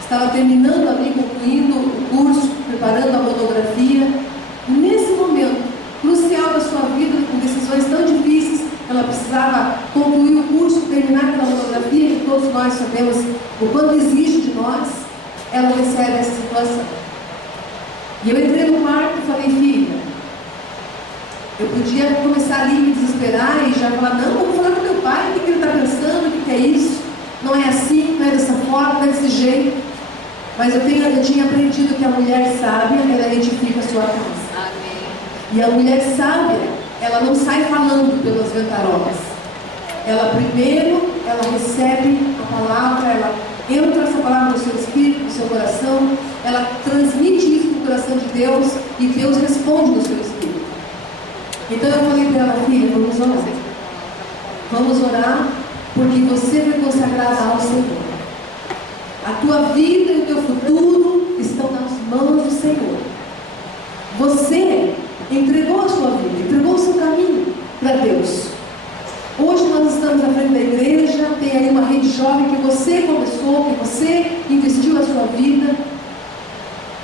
Estava terminando ali, concluindo o curso, preparando a monografia. E nesse momento crucial da sua vida, com decisões tão difíceis, ela precisava concluir o curso, terminar aquela monografia, que todos nós sabemos o quanto exige de nós. Ela recebe essa situação. E eu entrei no quarto e falei: filha, eu podia começar ali a me desesperar e já falar: não, vou falar com meu pai, o que ele está pensando, o que é isso? Não é assim, não é dessa forma, não é desse jeito. Mas eu tinha aprendido que a mulher sábia, ela edifica a sua casa. Amém. E a mulher sábia, ela não sai falando pelas ventarolas. Ela primeiro, ela recebe a palavra, ela entra essa palavra no seu espírito, no seu coração, ela transmite isso no coração de Deus e Deus responde no seu espírito. Então eu falei para ela: filha, vamos orar. Vamos orar porque você foi consagrada ao Senhor. A tua vida e o teu futuro estão nas mãos do Senhor. Você entregou a sua vida, entregou o seu caminho para Deus. Hoje nós estamos à frente da igreja, tem aí uma rede jovem que você começou, que você investiu a sua vida.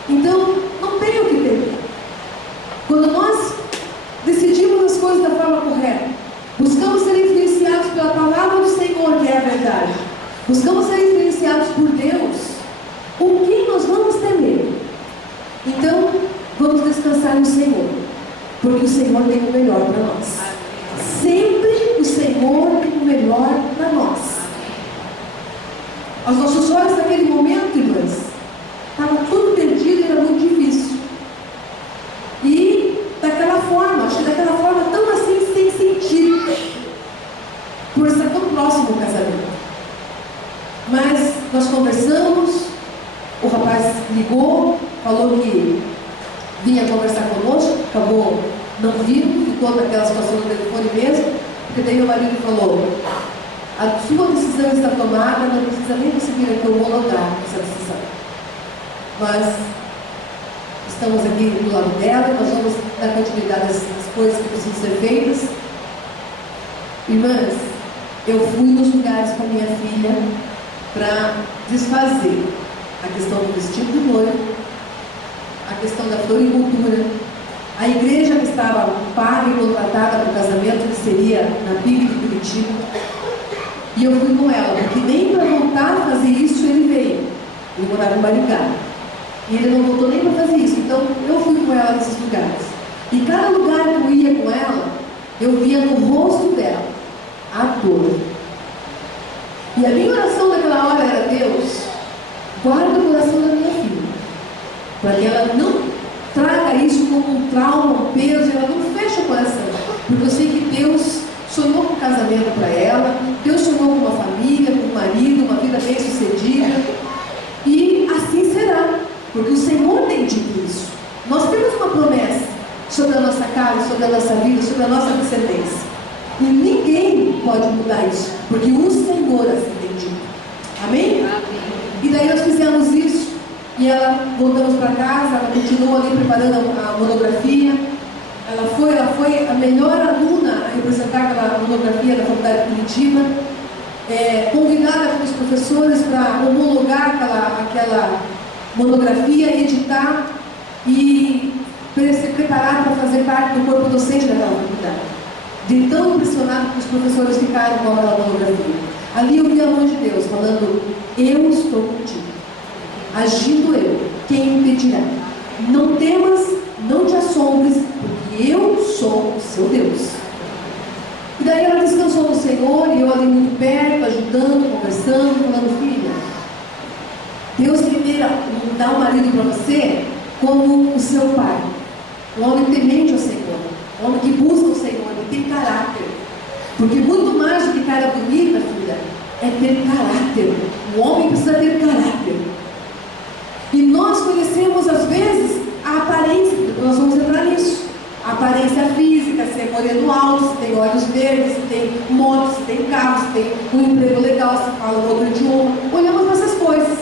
Então, não tem o que temer. Quando nós decidimos as coisas da forma correta, buscamos ser influenciados pela palavra do Senhor, que é a verdade, buscamos ser influenciados por Deus, o que nós vamos temer? Então, vamos descansar no Senhor, porque o Senhor tem o melhor para nós. Sempre o Senhor tem o melhor para nós. Aos nossos olhos, naquele momento, irmãs, estava tudo perdido e era muito difícil. E daquela forma, acho que daquela forma tão assim, sem sentido, por estar tão próximo ao casamento. Mas nós conversamos, o rapaz ligou, falou que vinha conversar conosco, acabou não vindo, ficou naquela situação do telefone mesmo, porque daí meu marido falou: a sua decisão está tomada, não precisa nem você vir aqui homologar essa decisão. Nós estamos aqui do lado dela, nós vamos dar continuidade às coisas que precisam ser feitas. Irmãs, eu fui nos lugares com a minha filha para desfazer a questão do vestido do noivo, a questão da floricultura, a igreja que estava paga e contratada para o casamento, que seria na PIB de Curitiba. E eu fui com ela, porque nem para voltar a fazer isso ele veio. Ele morava em Maringá. E ele não voltou nem para fazer isso. Então eu fui com ela nesses lugares. E cada lugar que eu ia com ela, eu via no rosto dela a dor. E a minha oração naquela hora era: Deus, guarda o coração da minha filha, para que ela não traga isso como um trauma, um peso, ela não feche o coração. Porque eu sei que Deus sonhou com um casamento para ela, Deus sonhou com uma família, com um marido, uma vida bem sucedida. E assim será, porque o Senhor tem dito isso. Nós temos uma promessa sobre a nossa casa, sobre a nossa vida, sobre a nossa descendência. E ninguém pode mudar isso, porque o Senhor assim tem dito. Amém? Amém. E daí nós fizemos isso, e ela, voltamos para casa, ela continuou ali preparando a monografia. Ela foi a melhor aluna a representar aquela monografia da Faculdade de Curitiba, convidada pelos professores para homologar aquela monografia, editar e se preparar para fazer parte do corpo docente daquela faculdade. De tão impressionado que os professores ficaram com aquela monografia. Ali eu vi a mão de Deus falando: eu estou contigo, agindo eu, quem impedirá? Não temas, não te assombres, porque eu sou o seu Deus. E daí ela descansou no Senhor, e eu ali muito perto, ajudando, conversando, falando: filha, Deus queria dar um marido para você como o seu pai, um homem temente ao Senhor, um homem que busca o Senhor, que tem caráter. Porque muito mais do que cara bonita, filha, é ter caráter. O homem precisa ter caráter. E nós conhecemos às vezes a aparência, nós vamos entrar nisso. A aparência física, se é moreno alto, se tem olhos verdes, se tem moto, se tem carro, se tem um emprego legal, se fala um outro idioma. Olhamos para essas coisas.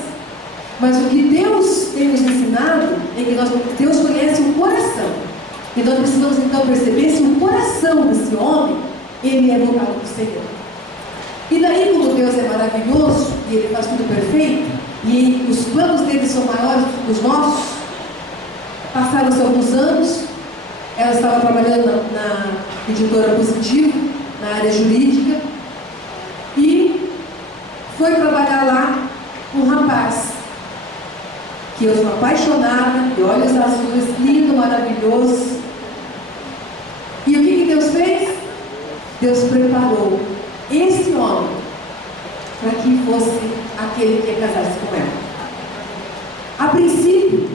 Mas o que Deus tem nos ensinado é que Deus conhece o coração. E nós precisamos então perceber se o coração desse homem, ele é voltado para o Senhor. E daí, como Deus é maravilhoso e Ele faz tudo perfeito, e os planos dele são maiores do que os nossos, passaram-se alguns anos, ela estava trabalhando na editora Positivo, na área jurídica, e foi trabalhar lá um rapaz, que eu sou apaixonada, de olhos azuis, lindo, maravilhoso. E o que Deus fez? Deus preparou esse homem para que fosse aquele que ia casar-se com ela. A princípio,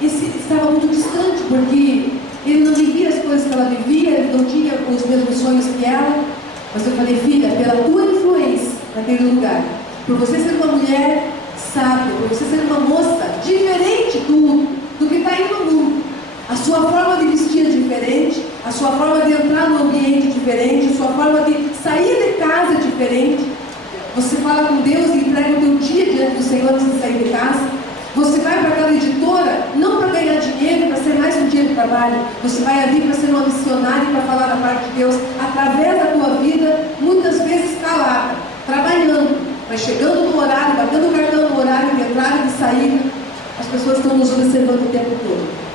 esse estava muito distante, porque ele não vivia as coisas que ela vivia, ele não tinha os mesmos sonhos que ela. Mas eu falei: filha, pela tua influência naquele lugar, por você ser uma mulher sábia, por você ser uma moça diferente do que está aí no mundo, a sua forma de vestir é diferente, a sua forma de entrar no ambiente é diferente, a sua forma de sair de casa é diferente. Você fala com Deus e entrega o teu dia diante do Senhor antes de sair de casa. Você vai para aquela editora não para ganhar dinheiro, para ser mais um dia de trabalho. Você vai ali para ser uma missionária, para falar da parte de Deus através da tua vida, muitas vezes calada, trabalhando, mas chegando no horário, batendo o cartão no horário de entrada e de saída. As pessoas estão nos observando o tempo todo.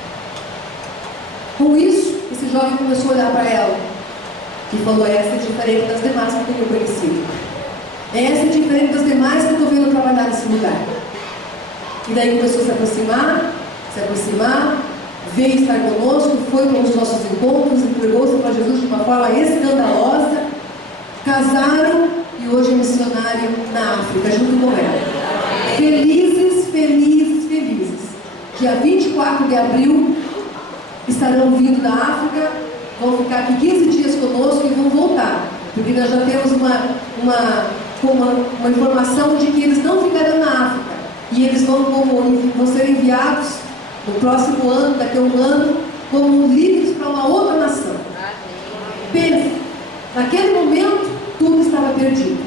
Com isso, esse jovem começou a olhar para ela e falou: essa é diferente das demais que eu tenho conhecido. Essa é diferente das demais que eu estou vendo trabalhar nesse lugar. E daí começou a se aproximar, veio estar conosco, foi para os nossos encontros, entregou-se para Jesus de uma forma escandalosa, casaram e hoje é missionário na África, junto com ela. Felizes, felizes, felizes. Dia 24 de abril estarão vindo da África, vão ficar aqui 15 dias conosco e vão voltar, porque nós já temos uma informação de que eles não ficarão na África. E eles vão ser enviados no próximo ano, daqui a um ano, como líderes para uma outra nação. Pensa, naquele momento, tudo estava perdido.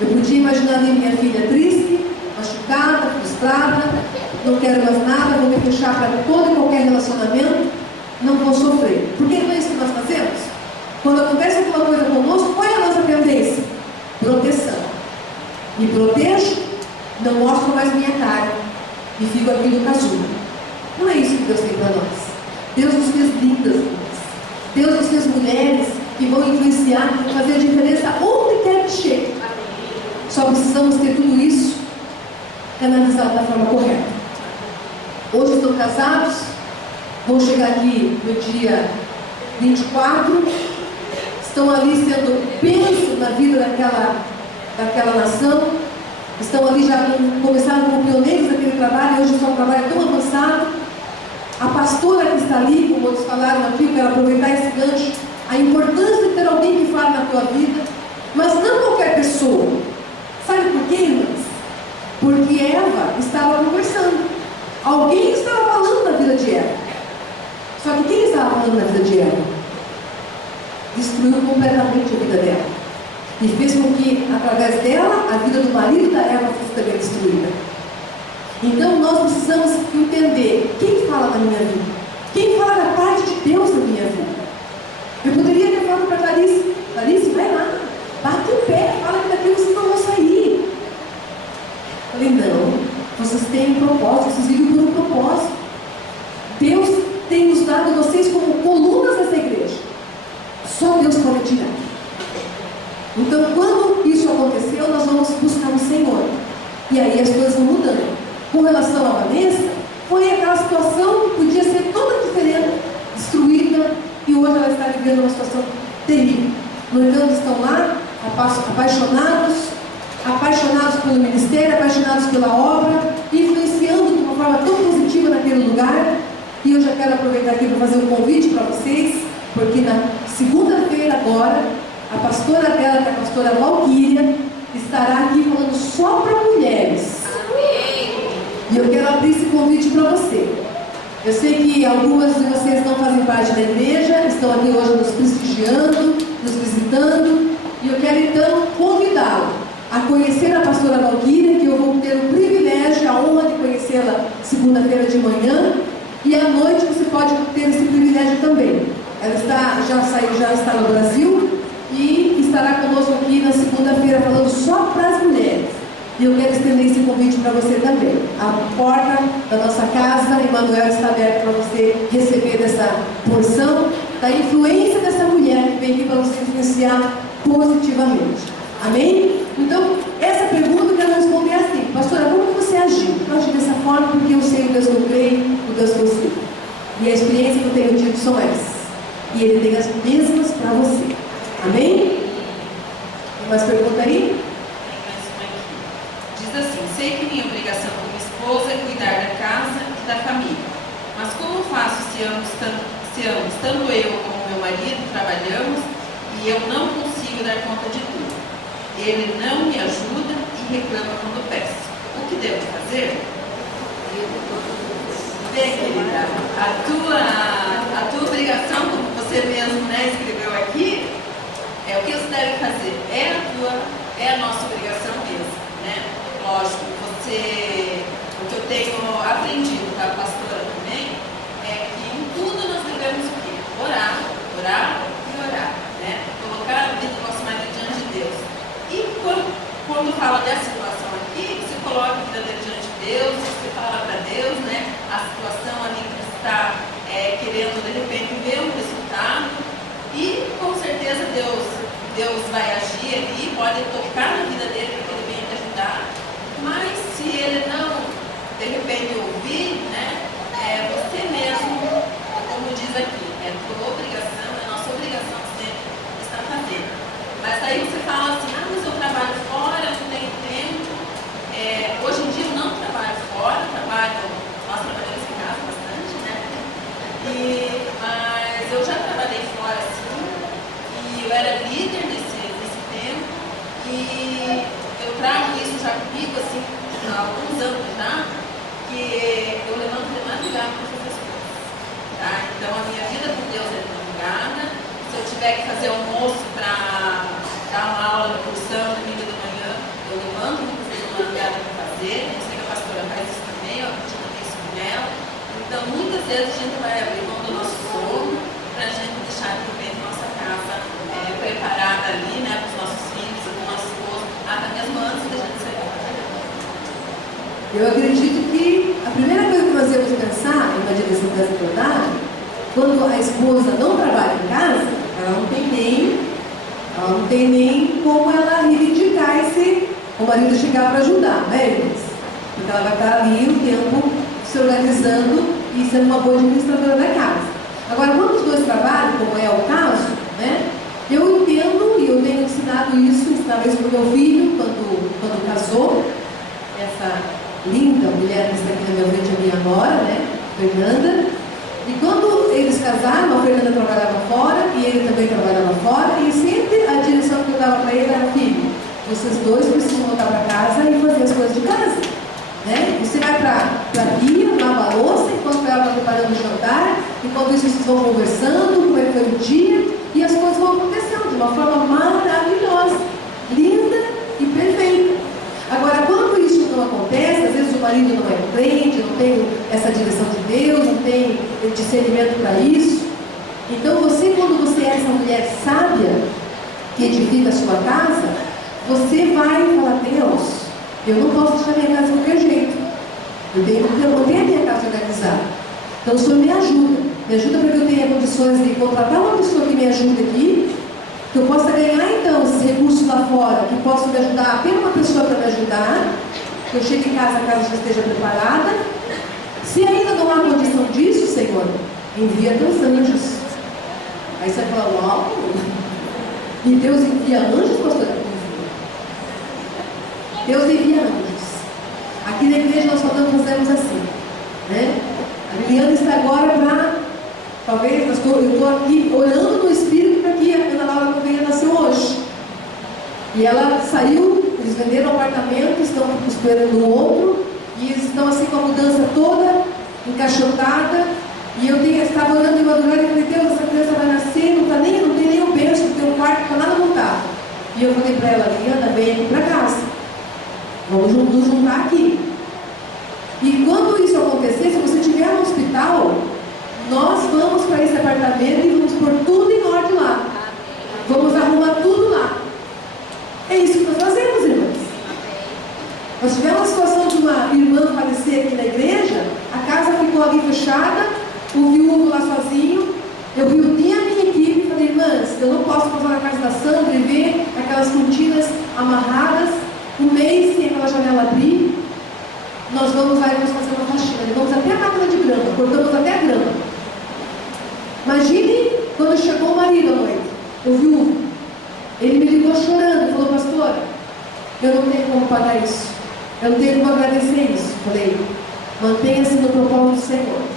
Eu podia imaginar a minha filha triste, machucada, frustrada, não quero mais nada, vou me fechar para todo e qualquer relacionamento, não vou sofrer. Porque não é isso que nós fazemos? Quando acontece alguma coisa conosco, qual é a nossa tendência? Proteção. Me protejo, não mostro mais minha cara e fico aqui no casulo. Não é isso que Deus tem para nós. Deus nos fez lindas. Deus nos fez mulheres que vão influenciar e fazer a diferença onde quer que chegue. Só precisamos ter tudo isso canalizado da forma correta. Hoje estão casados, vão chegar aqui no dia 24, estão ali sendo peso na vida daquela nação. Estão ali, já começaram como pioneiros daquele trabalho, e hoje o seu trabalho é tão avançado. A pastora que está ali, como outros falaram aqui, eu quero aproveitar esse gancho, a importância de ter alguém que fale na tua vida, mas não qualquer pessoa. Sabe por quê, irmãs? Porque Eva estava conversando. Alguém estava falando na vida de Eva. Só que quem estava falando na vida de Eva? Destruiu completamente a vida dela. E fez com que, através dela, a vida do marido da Eva fosse também destruída. Então, nós precisamos entender quem fala na minha vida. Quem fala da parte de Deus na minha vida. Eu poderia ter falado para Clarice: Clarice, vai lá, bate o pé, fala que daqui vocês não vão sair. Eu falei: não, vocês têm um propósito, vocês vivem por um propósito. Deus situação podia ser toda diferente, destruída, e hoje ela está vivendo uma situação terrível. No entanto, estão lá, apaixonados pelo ministério, apaixonados pela obra, influenciando de uma forma tão positiva naquele lugar. E eu já quero aproveitar aqui para fazer um convite para vocês, porque na segunda-feira agora, a pastora dela, que é a pastora Valquíria, estará aqui falando só para mulheres. Amém. E eu quero abrir esse convite para você. Eu sei que algumas de vocês não fazem parte da igreja, estão aqui hoje nos prestigiando, nos visitando, e eu quero então convidá-lo a conhecer a pastora Valquíria, que eu vou ter o privilégio e a honra de conhecê-la segunda-feira de manhã, e à noite você pode ter esse privilégio também. Ela já está no Brasil e estará conosco aqui na segunda-feira falando só para as mulheres. E eu quero estender esse convite para você também. A porta da nossa casa, Emmanuel, está aberta para você receber dessa porção da influência dessa mulher que vem aqui para você influenciar positivamente. Amém? Então, essa pergunta eu quero responder assim: pastora, como que você agiu? Eu agi dessa forma porque eu sei o Deus que eu creio, o Deus que eu sei. E a experiência que eu tenho tido são essas. E Ele tem as mesmas para você. Amém? Tem mais pergunta aí? Diz assim: sei que minha obrigação como esposa é cuidar da casa e da família. Mas como faço se ambos, tanto eu como meu marido, trabalhamos e eu não consigo dar conta de tudo? Ele não me ajuda e reclama quando peço. O que devo fazer? Bem, querida, a tua obrigação, como você mesmo escreveu aqui, é o que você deve fazer. É a nossa obrigação mesmo, né? Lógico, o que eu tenho aprendido com a pastora também, é que em tudo nós devemos o quê? Orar e orar, né? Colocar a vida do nosso marido diante de Deus. E quando fala dessa situação aqui, você coloca a vida dele diante de Deus, você fala para Deus, né? A situação ali que você está querendo de repente ver um resultado, e com certeza Deus vai agir ali, pode tocar na vida dele para que ele venha te ajudar. Mas se ele não, de repente, ouvir, né? É você mesmo, como diz aqui, é a tua obrigação, é a nossa obrigação sempre estar fazendo. Mas aí você fala assim: mas eu trabalho fora, não tenho tempo. Hoje em dia eu não trabalho fora, nós trabalhamos em casa bastante, né? Mas eu já trabalhei fora sim, e eu era líder nesse tempo, e eu trago isso já comigo assim, há alguns anos já, que eu levanto de madrugada para fazer as coisas. Tá? Então a minha vida com Deus é de madrugada. Se eu tiver que fazer almoço para dar uma aula de porção domingo de manhã, eu levanto e fazer uma madrugada para fazer. Eu sei que a pastora faz isso também, eu acredito nisso com ela. Então muitas vezes a gente vai abrir mão do nosso sono para a gente deixar de repente nossa casa preparada ali, né, para os nossos filhos, para o nosso esposo, até mesmo antes da gente sair para trabalhar. Eu acredito que a primeira coisa que nós devemos pensar em uma direção dessa verdade, quando a esposa não trabalha em casa, ela não tem nem como ela reivindicar o marido chegar para ajudar, né, irmãos? Porque ela vai estar ali o tempo se organizando e sendo uma boa administradora da casa. Agora, quando os dois trabalham, como é o caso, né, eu entendo e eu tenho ensinava isso para o meu filho quando casou, essa linda mulher que está aqui na minha frente, a minha nora, né, Fernanda. E quando eles casaram, a Fernanda trabalhava fora e ele também trabalhava fora, e sempre a direção que eu dava para ele era: filho, vocês dois precisam voltar para casa e fazer as coisas de casa, né? Você vai para a pia, lava a louça, enquanto ela está preparando o jantar, enquanto isso vocês vão conversando, como é que foi o dia, e as coisas vão acontecendo de uma forma maravilhosa, linda e perfeita. Agora, quando isso não acontece, às vezes o marido não é crente, não tem essa direção de Deus, não tem discernimento para isso. Então quando você é essa mulher sábia que edifica a sua casa, você vai falar: Deus, eu não posso deixar minha casa de qualquer jeito. Eu tenho que manter a minha casa organizada. Então o Senhor me ajuda para que eu tenha condições de contratar uma pessoa que me ajude aqui, que eu possa ganhar então esses recursos lá fora, que possam me ajudar, apenas uma pessoa para me ajudar, que eu chegue em casa, a casa já esteja preparada. Se ainda não há condição disso, Senhor, envia teus anjos. Aí você vai falar, uau, e Deus envia anjos, pastor? Deus envia anjos. Aqui na igreja nós fazemos assim, né? A Liliana está agora para, talvez, eu estou aqui orando no Espírito para que a Ana Laura venha nascer hoje. E ela saiu, eles venderam o apartamento, estão esperando o outro, e eles estão assim com a mudança toda encaixotada. E eu estava orando em madrugada e falei, Deus, essa criança vai nascer, não tem nem o berço, não tem o quarto, não está nada montado. E eu falei para ela, Liliana, vem aqui para casa. Vamos nos juntar aqui. E quando isso acontecer, se você estiver no hospital, nós vamos para esse apartamento e vamos pôr tudo em ordem lá. Vamos arrumar tudo lá. É isso que nós fazemos, irmãos. Nós tivemos uma situação de uma irmã falecer aqui na igreja, a casa ficou ali fechada, o viúvo lá sozinho. Eu reuni a minha equipe e falei, irmãs, eu não posso passar na casa da Sandra e ver aquelas cortinas amarradas, um mês sem aquela janela abrir. Nós vamos lá e vamos fazer uma faxina. Vamos até a máquina de grama, cortamos até a grama. Imagine quando chegou o marido à noite, o viúvo. Ele me ligou chorando e falou, pastora, eu não tenho como pagar isso. Eu não tenho como agradecer isso. Falei, mantenha-se no propósito do Senhor.